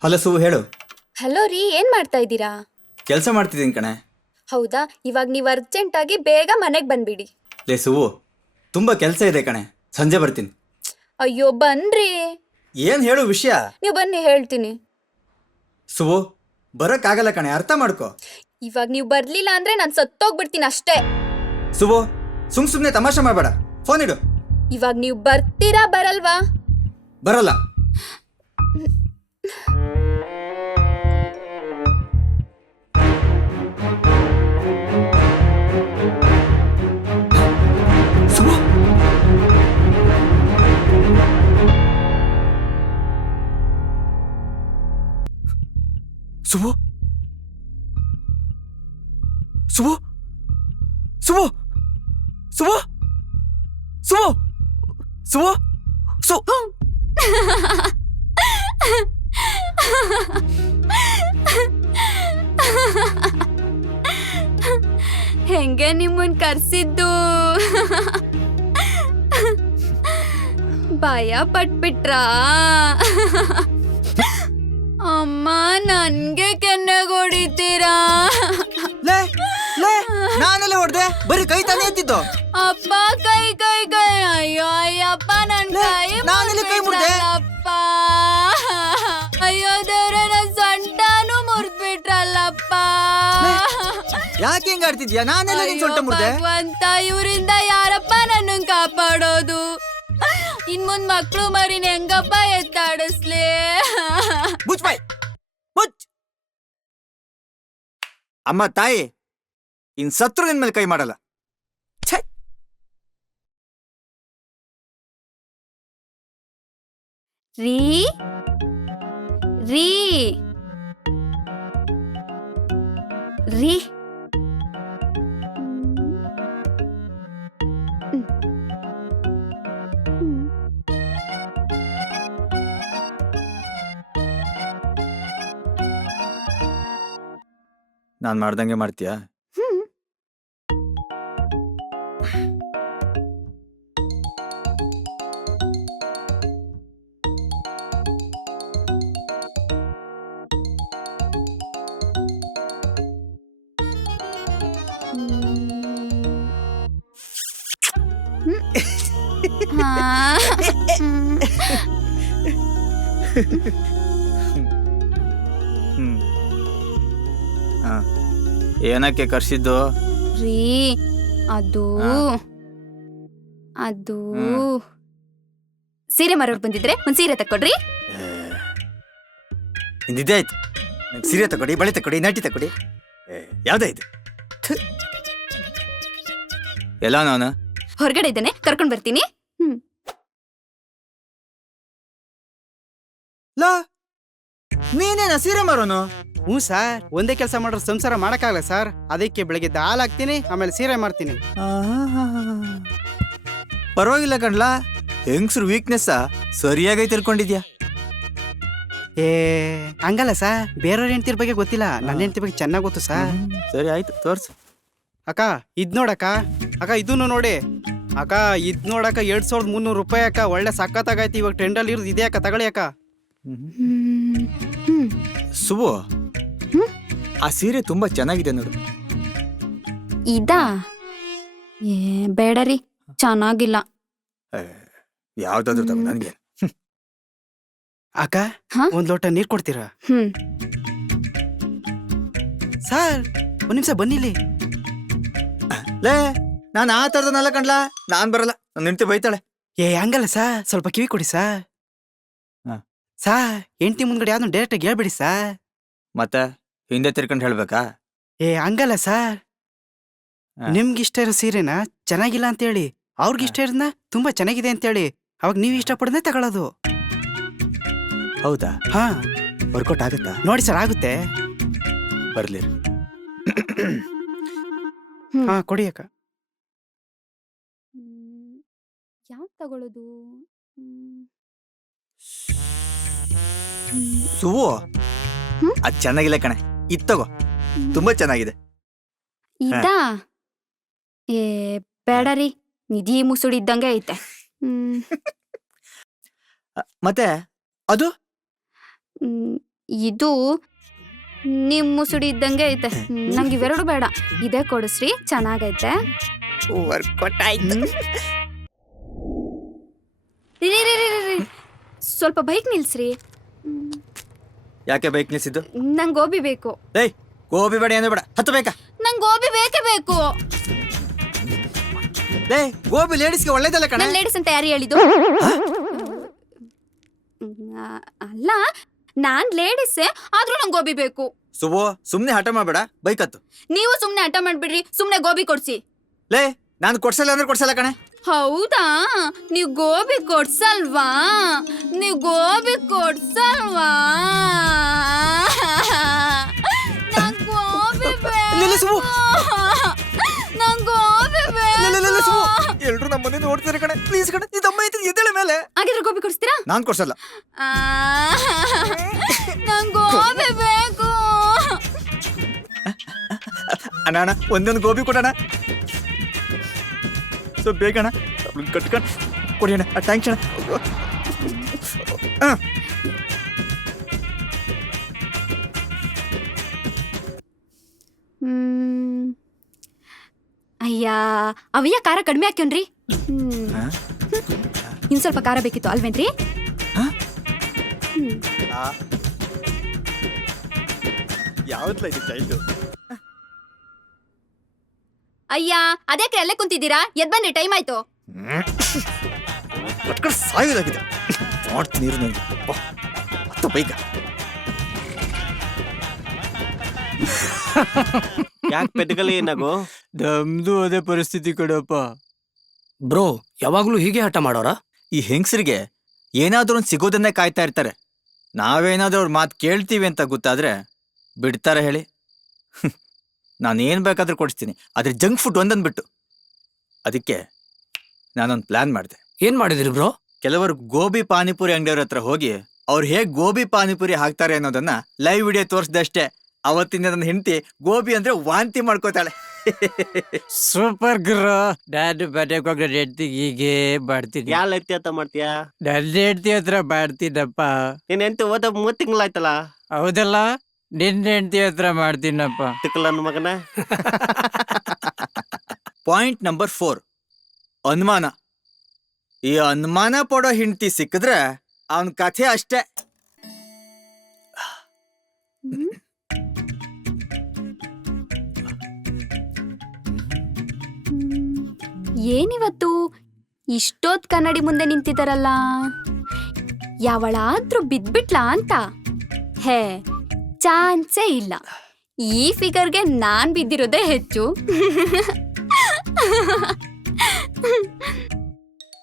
ಹಲೋ ಸು, ಹೇಳು. ಹಲೋ ರೀ, ಏನ್ ಮಾಡ್ತಾ ಇದ್ದೀರಾ? ಕೆಲಸ ಮಾಡ್ತಿದ್ದೀನಿ ಕಣೆ. ಹೌದಾ, ಇವಾಗ ನೀವು ಅರ್ಜೆಂಟಾಗಿ ಬೇಗ ಮನೆಗೆ ಬಂದ್ಬಿಡಿ. ಲೇ ಸುವು, ತುಂಬ ಕೆಲಸ ಇದೆ ಕಣೆ, ಸಂಜೆ ಬರ್ತೀನಿ. ಅಯ್ಯೋ ಬನ್ರಿ. ಏನು ಹೇಳು ವಿಷಯ? ನೀವು ಬನ್ನಿ, ಹೇಳ್ತೀನಿ. ಸುವು, ಬರೋಕ್ಕಾಗಲ್ಲ ಕಣೆ, ಅರ್ಥ ಮಾಡ್ಕೊ. ಇವಾಗ ನೀವು ಬರ್ಲಿಲ್ಲ ಅಂದ್ರೆ ನಾನು ಸತ್ತೋಗ್ಬಿಡ್ತೀನಿ ಅಷ್ಟೇ. ಸುವು, ಸುಮ್ಮನೆ ತಮಾಷೆ ಮಾಡಬೇಡ, ಫೋನ್ ಇಡು. ಇವಾಗ ನೀವು ಬರ್ತೀರಾ ಬರಲ್ವಾ? ಬರಲ್ಲ. ಸುವು, ಸುವು, ಸುವು, ಸುವು, ಸುವು, ಸುವು, ಸುವು, ಸು ಹೆಂಗೆ ನಿಮ್ಮನ್ ಕರ್ಸಿದ್ದು? ಭಯ ಪಟ್ಬಿಟ್ರಾ? ಅಮ್ಮ, ನನ್ಗೆ ಕೆನ್ನೆಗೆ ಹೊಡಿತೀರಾ? ನಾನೆಲ್ಲ ಹೊಡೆದೆ, ಬರೀ ಕೈ ತಾನೇ ಎತ್ತಿದ್ದು. ಅಪ್ಪ, ಕೈ ಕೈ ಕೈ. ಅಯ್ಯೋ ಅಯ್ಯಪ್ಪ, ನನ್ ಕೈ ನಾನೆಲ್ಲ ಕೈ ಮುರ್ದೆ? ಅಪ್ಪ, ಅಯ್ಯೋ ದೇವ್ರೆ, ನನ್ ಸೊಂಟನು ಮುರ್ದ್ಬಿಟ್ರಲ್ಲಪ್ಪ. ಯಾಕೆ ಹಿಂಗ ಆಡ್ತಿದ್ಯಾ? ನಾನೆಲ್ಲ ನಿನ್ ಸೊಂಟ ಮುರ್ದೆ? ಭಗವಂತ, ಇವರಿಂದ ಯಾರಪ್ಪ ನನ್ನನ್ ಕಾಪಾಡೋದು? ಇನ್ ಮುಂದ್ ಮಕ್ಳು ಮರಿನ ಹೆಂಗಪ್ಪ ಎತ್ತಾಡಿಸ್ಲಿ? ಮುಚ್ಚ್ ಬಾಯ್, ಮುಚ್ಚ್. ಅಮ್ಮ ತಾಯಿ, ಇನ್ ಸತ್ರು ನಿನ್ ಮೇಲೆ ಕೈ ಮಾಡಲ್ಲ. ರೀ ರೀ ರೀ ನಾನ್ ಮಾಡ್ದಂಗೆ ಮಾಡ್ತೀಯಾ? ಏನಕ್ಕೆ ಕರ್ಸಿದ್ದು? ರೀ, ಅದು ಅದು ಸೀರೆ ಮಾರೋರು ಬಂದಿದ್ರೆ ಒಂದ್ ಸೀರೆ ತಕ್ಕೊಡ್ರಿ. ಇಂದಿದ್ದೇ ಆಯ್ತು. ನಂಗೆ ಸೀರೆ ತಗೊಡಿ, ಬಳೆ ತಗೊಡಿ, ನಟಿ ತಗೊಡಿ. ಯಾವ್ದೇ ಇದು? ಎಲ್ಲ ನಾನು ಹೊರಗಡೆ ಇದ್ದಾನೆ, ಕರ್ಕೊಂಡ್ ಬರ್ತೀನಿ. ಲಾ ನೀನೇನ ಸೀರೆ ಮಾರೋನು? ಹ್ಞೂ ಸರ್, ಒಂದೇ ಕೆಲಸ ಮಾಡ್ರೆ ಸಂಸಾರ ಮಾಡಕ್ಕಾಗಲ್ಲ ಸರ್. ಅದಕ್ಕೆ ಬೆಳಗ್ಗೆ ಹಾಲು ಹಾಕ್ತೀನಿ, ಆಮೇಲೆ ಸೀರೆ ಮಾಡ್ತೀನಿ. ಪರವಾಗಿಲ್ಲ ಕಣ್ಲಾ, ಹೆಂಗ್ಸ್ರು ವೀಕ್ನೆಸ್ ಸರಿಯಾಗಿ ತಿಳ್ಕೊಂಡಿದ್ಯಾ. ಏ ಹಂಗಲ್ಲ ಸರ್, ಬೇರೆಯವ್ರ ಹೆಂಡ್ತಿರ್ ಬಗ್ಗೆ ಗೊತ್ತಿಲ್ಲ, ನನ್ನ ಹೆಂಡ್ತಿ ಬಗ್ಗೆ ಚೆನ್ನಾಗಿ ಗೊತ್ತು ಸರ್. ಸರಿ ಆಯ್ತು, ತೋರ್ಸು. ಅಕ್ಕ ಇದ್ ನೋಡಕ್ಕ, ಅಕ್ಕ ಇದನ್ನು ನೋಡಿ ಅಕ್ಕ, ಇದ್ ನೋಡಕ್ಕ 2300 ರೂಪಾಯಿ ಅಕ್ಕ. ಒಳ್ಳೆ ಸಖತ್ತಾಗೈತಿ, ಇವಾಗ ಟ್ರೆಂಡಲ್ಲಿ ಇರೋದು ಇದೆ ಅಕ್ಕ, ತಗೊಳ್ಳಿ ಅಕ್ಕ. ಸುಬು, ಆ ಸೀರೆ ತುಂಬಾ ಚೆನ್ನಾಗಿದೆ ನೋಡು. ಇದಾ? ಏ ಬೇಡ ರೀ, ಚೆನ್ನಾಗಿಲ್ಲ. ಯಾವ್ದಾದ್ರು ತಗೋ, ನನ್ಗೆ. ಅಕ್ಕ ಹಾ? ಒಂದ್ ಲೋಟ ನೀರ್ ಕೊಡ್ತೀರಾ ಹ್ಮ್ ಸರ್? ಒಂದ್ ನಿಮಿಷ ಬನ್ನಿಲಿ. ಲೇ, ನಾನು ಆ ತರದನಲ್ಲ ಕಣ್ಲಾ, ನಾನ್ ಬರಲ್ಲ, ನನ್ನ ಹೆಂಡತಿ ಬೈತಾಳೆ. ಏ ಹಂಗಲ್ಲ ಸರ್, ಸ್ವಲ್ಪ ಕಿವಿ ಕೊಡಿ ಸರ್. ಹಾ. ಸರ್ ಹೆಂಡ್ತಿ ಮುಂದ್ಗಡೆ ಯಾವ್ದು ಡೈರೆಕ್ಟ್ ಆಗಿ ಹೇಳ್ಬೇಡಿ ಸರ್. ಮತ್ತೆ ಹಿಂದೆ ತಿರ್ಕೊಂಡು ಹೇಳ್ಬೇಕಾ? ಏ ಹಂಗಲ್ಲ ಸರ್, ಹಾ. ನಿಮ್ಗೆ ಇಷ್ಟ ಇರೋ ಸೀರೆನ ಚೆನ್ನಾಗಿಲ್ಲ ಅಂತ ಹೇಳಿ, ಅವ್ರಿಗೆ ಇಷ್ಟ ಇರೋದ್ನ ತುಂಬಾ ಚೆನ್ನಾಗಿದೆ ಅಂತ ಹೇಳಿ, ಅವಾಗ ನೀವ್ ಇಷ್ಟಪಡೋದೇ ತಗೊಳ್ಳೋದು. ಹೌದಾ? ಹಾ ವರ್ಕೌಟ್ ಆಗತ್ತಾ? ನೋಡಿ ಸರ್, ಆಗುತ್ತೆ. ಬರ್ಲಿ. ಹಾ ಕೊಡಿ ಅಕ್ಕ. ಯಾವ್ದು ತಗೊಳ್ಳೋದು? ಸುವು, ಅದ್ ಚೆನ್ನಾಗಿಲ್ಲ ಕಣೆ, ಇದ್ ತಗೋ, ತುಂಬಾ ಚೆನ್ನಾಗಿದೆ. ಇದಾ? ಏ ಬೇಡ ರೀ, ನಿಧಿ ಮುಸುಡಿ ಇದ್ದಂಗೆ ಐತೆ. ಮತ್ತೆ ಅದು ಇದು ನಿಮ್ ಮುಸುಡಿ ಇದ್ದಂಗೆ ಐತೆ. ನಂಗೆ ಇವೆರಡು ಬೇಡ, ಇದೇ ಕೊಡಿಸ್ರಿ, ಚೆನ್ನಾಗೈತೆ. ವರ್ಕೌಟ್ ಆಯ್ತು. ರೀ, ರೀ, ರೀ, ರೀ, ರೀ, ಸ್ವಲ್ಪ ಬೈಕ್ ನಿಲ್ಸ್ರಿ. ಯಾಕೆ ಬೈಕ್ ನಿಲ್ಸಿದ್ದು? ನಂಗೆ ಗೋಬಿ ಬೇಕು. ಏಯ್, ಗೋಬಿ ಬೇಡ ಏನು ಬೇಡ, ಹತ್ತು ಬೇಕಾ? ನಂಗೆ ಗೋಬಿ ಬೇಕೇ ಬೇಕು. ಲೇ, ಗೋಬಿ ಲೇಡೀಸ್ಗೆ ಒಳ್ಳೇದಲ್ಲ ಕಣೆ. ನನ್ ಲೇಡೀಸ್ ಅಂತ ಯಾರು ಹೇಳಿದ್ದು? ಅಲ್ಲ, ನಾನ್ ಲೇಡೀಸೇ, ಆದ್ರೂ ನಂಗೆ ಗೋಬಿ ಬೇಕು. ಸುಬು, ಸುಮ್ನೆ ಹಠ ಮಾಡ್ಬೇಡ, ಬೈಕ್ ಹತ್ತು. ನೀವು ಸುಮ್ನೆ ಹಠ ಮಾಡ್ಬಿಡ್ರಿ, ಸುಮ್ನೆ ಗೋಬಿ ಕೊಡ್ಸಿ. ಲೇ, ನಾನು ಕೊಡ್ಸಲ್ಲ ಅಂದ್ರೆ ಕೊಡ್ಸಲ್ಲ ಕಣೆ. ಹೌದಾ? ನೀವ್ ಗೋಬಿ ಕೊಡ್ಸಲ್ವಾ? ನೀವ್ ಗೋಬಿ ಕೊಡ್ಸಲ್ವಾ? ನಂಗ್ ಗೋಬಿ ಬೇಕು. ನಂಗ್ ಗೋಬಿ ಬೇಕು. ಎಲ್ರು ನಮ್ಮ ಮನೆ ನೋಡ್ತಾರೆ ಕಣೆ, ಪ್ಲೀಸ್ ಕಣೆ, ಈ ತಮ್ಮ ಐತಿ ಎದ್ದೇಳ ಮೇಲೆ. ಹಾಗಿದ್ರೆ ಗೋಬಿ ಕೊಡಿಸ್ತೀರಾ? ನಾನ್ ಕೊಡ್ಸಲ್ಲ. ನಂಗ್ ಗೋಬಿ ಬೇಕು. ಅಣ್ಣ ಅಣ್ಣ, ಒಂದೊಂದು ಗೋಬಿ ಕೊಡೋಣ. ಸೊ ಬೇಕಣ್ಣ, ಕಟ್ಕೊಂಡು ಕೊಡಿ ಅಣ್ಣ. ಥ್ಯಾಂಕ್ಸ್ ಅಣ್ಣ. ಅಯ್ಯ, ಅವಯ್ಯ ಖಾರ ಕಡಿಮೆ ಹಾಕ್ಯನ್ರಿ. ಇನ್ ಸ್ವಲ್ಪ ಖಾರ ಬೇಕಿತ್ತು ಅಲ್ವೇನ್ರಿ? ಯಾವ್ದಲ್ಲ ಇದು ಚೈಲ್ಡು? ಅಯ್ಯ, ಅದೇಕ್ರೆ ಅಲ್ಲೇ ಕುಂತಿದ್ದೀರಾ? ಎದ್ ಬನ್ರಿ, ಟೈಮ್ ಆಯ್ತು. ಕಟ್ಕೊಂಡು ಸಾಯೋದಾಗಿದೆ. ಮಾಡ್ತೀನಿ ಇರು ನನಗೆ. ಹತ್ತು ಬೈಕ. ಯಾಕೆ ಪೆದ್ಗಲಿ ನಗು? ನಮ್ದು ಅದೇ ಪರಿಸ್ಥಿತಿ ಕಡಪ್ಪ. ಬ್ರೋ, ಯಾವಾಗ್ಲೂ ಹೀಗೆ ಹಠ ಮಾಡೋರಾ? ಈ ಹೆಂಗಸರಿಗೆ ಏನಾದ್ರೂ ಒಂದು ಸಿಗೋದನ್ನೇ ಕಾಯ್ತಾ ಇರ್ತಾರೆ. ನಾವೇನಾದ್ರೂ ಅವ್ರ ಮಾತು ಕೇಳ್ತೀವಿ ಅಂತ ಗೊತ್ತಾದ್ರೆ ಬಿಡ್ತಾರೆ ಹೇಳಿ? ನಾನು ಏನು ಬೇಕಾದ್ರೂ ಕೊಡಿಸ್ತೀನಿ, ಆದ್ರೆ ಜಂಕ್ ಫುಡ್ ಒಂದನ್ಬಿಟ್ಟು. ಅದಕ್ಕೆ ನಾನೊಂದು ಪ್ಲಾನ್ ಮಾಡಿದೆ. ಏನ್ ಮಾಡಿದ್ರಿ ಬ್ರೋ? ಕೆಲವರು ಗೋಬಿ ಪಾನಿಪುರಿ ಅಂಗಡಿಯವ್ರ ಹತ್ರ ಹೋಗಿ ಅವ್ರು ಹೇಗೆ ಗೋಬಿ ಪಾನಿಪುರಿ ಹಾಕ್ತಾರೆ ಅನ್ನೋದನ್ನ ಲೈವ್ ವಿಡಿಯೋ ತೋರಿಸ್ದಷ್ಟೇ ಅವತ್ತಿನ ನನ್ನ ಹೆಂಡತಿ ಗೋಬಿ ಅಂದ್ರೆ ವಾಂತಿ ಮಾಡ್ಕೋತಾಳೆ. ಸೂಪರ್ ಗುರು. ನಾನು ಮನೆಗೆ ಹೋಗಿ ಹೆಂಡ್ತಿಗೆ ಹೀಗೆ ಮಾಡ್ತೀನಿ. ಯಾ ಲೈತಿ ಅಂತ ಮಾಡ್ತೀಯಾ? ನನ್ನ ಹೆಂಡ್ತಿ ಹತ್ರ ಮಾಡ್ತೀನಪ್ಪ. ನೀನ್ ಎಂತ ಓದ 3 ತಿಂಗಳಾಯ್ತಲ್ಲ. ಹೌದಲ್ಲ, ನಿನ್ನ ಹೆಂಡ್ತಿ ಹತ್ರ ಮಾಡ್ತೀನಪ್ಪ. ತಿಕ್ಕಲ್ಲ ನನ್ನ ಮಗನ. ಪಾಯಿಂಟ್ ನಂಬರ್ 4, ಅನುಮಾನ. ಈ ಅನುಮಾನ ಪಡೋ ಹೆಂಡತಿ ಸಿಕ್ಕಿದ್ರೆ ಅವನ ಕಥೆ ಅಷ್ಟೇ. ಏನಿವತ್ತು ಇಷ್ಟೊತ್ ಕನ್ನಡಿ ಮುಂದೆ ನಿಂತಿದ್ದಾರಲ್ಲ, ಯಾವಳಾದ್ರೂ ಬಿದ್ಬಿಟ್ಲಾ ಅಂತ? ಹೇ, ಚಾನ್ಸೇ ಇಲ್ಲ. ಈ ಫಿಗರ್ಗೆ ನಾನ್ ಬಿದ್ದಿರೋದೇ ಹೆಚ್ಚು.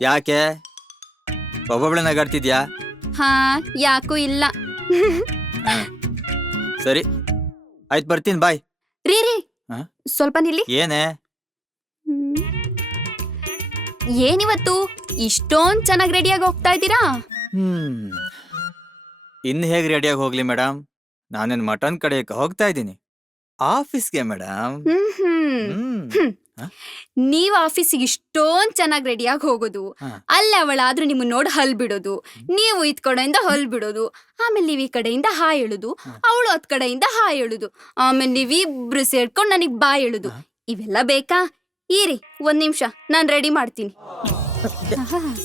ಯಾಕೆ ಒಬ್ಬೊಬ್ಳೆ ನಗಾಡ್ತಿದ್ಯಾ? ಹಾ, ಯಾಕೂ ಇಲ್ಲ. ಸರಿ ಆಯ್ತು, ಬರ್ತೀನಿ, ಬಾಯ್. ರೀ ಹಾ? ಸ್ವಲ್ಪ ನಿಲ್ಲಿ. ಏನೇ? ಏನಿವತ್ತು ಇಷ್ಟೊಂದ್ ಚೆನ್ನಾಗಿ ರೆಡಿಯಾಗಿ ಹೋಗ್ತಾ ಇದ್ದೀರಾ? ಇನ್ನು ಹೇಗೆ ರೆಡಿಯಾಗಿ ಹೋಗ್ಲಿ ಮೇಡಮ್? ನಾನೇನು ಮಟನ್ ಕಡೆಗೆ ಹೋಗ್ತಾ ಇದ್ದೀನಿ, ಆಫೀಸ್ಗೆ ಮೇಡಮ್. ನೀವ್ ಆಫೀಸಿಗೆ ಇಷ್ಟೊಂದ್ ಚೆನ್ನಾಗಿ ರೆಡಿಯಾಗಿ ಹೋಗೋದು, ಅಲ್ಲಿ ಅವಳಾದ್ರೂ ನಿಮ್ಮನ್ನ ನೋಡಿ ಹಲ್ ಬಿಡೋದು, ನೀವು ಇದ್ ಕಡೆಯಿಂದ ಹಲ್ ಬಿಡೋದು, ಆಮೇಲೆ ನೀವ್ ಈ ಕಡೆಯಿಂದ ಹಾಯ್ ಹೇಳುದು, ಅವಳು ಅದ್ ಕಡೆಯಿಂದ ಹಾಯ್ ಹೇಳುದು, ಆಮೇಲೆ ನೀವಿಬ್ರು ಸೇರ್ಕೊಂಡು ನನಗ್ ಬಾಯ್ ಹೇಳುದು. ಇವೆಲ್ಲ ಬೇಕಾ? ಇರಿ ಒಂದ್ ನಿಮಿಷ, ನಾನ್ ರೆಡಿ ಮಾಡ್ತೀನಿ.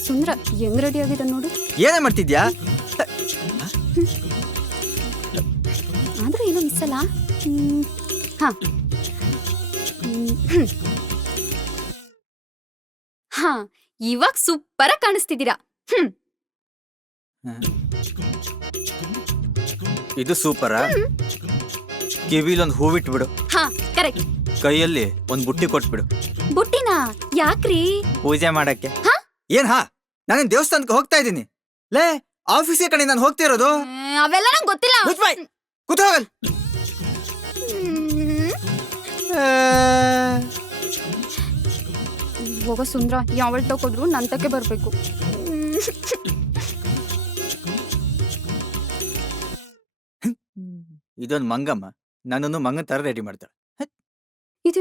ಸುಂದ್ರ ಹೆಂಗ್ ರೆಡಿ ಆಗಿದೆ ನೋಡು. ಏನೇ ಮಾಡ್ತಿದ್ಯಾ? ಆದ್ರೂ ಏನೋ ಮಿಸ್ ಅಲ್ಲ. ಹಾ ಹಾ, ಇವಾಗ ಸೂಪರ್ ಆಗಿ ಕಾಣಿಸ್ತಿದ್ದೀರಾ. ಇದು ಸೂಪರಾ? ಕಿವಿಲೊಂದು ಹೂವಿಟ್ಬಿಡು, ಹಾ ಕರೆಕ್ಟ್. ಕೈಯಲ್ಲಿ ಒಂದ್ ಬುಟ್ಟಿ ಕೊಟ್ಬಿಡು. ಬುಟ್ಟಿನಾ? ಯಾಕ್ರಿ? ಪೂಜೆ ಮಾಡಕ್ಕೆ. ಏನ್ ಹಾ? ನಾನೇನ್ ದೇವಸ್ಥಾನಕ್ಕೆ ಹೋಗ್ತಾ ಇದ್ದೀನಿ ಲೇ, ಆಫೀಸಿಗೆ ಕಡೆ ನಾನು ಹೋಗ್ತಿರೋದು. ಅವೆಲ್ಲ ನಂಗೆ ಗೊತ್ತಿಲ್ಲ. ಕೂತ್ಕೋಗಲ್. ಹೋಗೋ ಸುಂದ್ರ, ಯಾವಳ ತಗೋದ್ರು ನನ್ ತಕ್ಕೆ ಬರ್ಬೇಕು. ಇದೊಂದು ಮಂಗಮ್ಮ ನನ್ನನ್ನು ಮಂಗನ್ ತರ ರೆಡಿ ಮಾಡ್ತಾಳೆ. ಇದು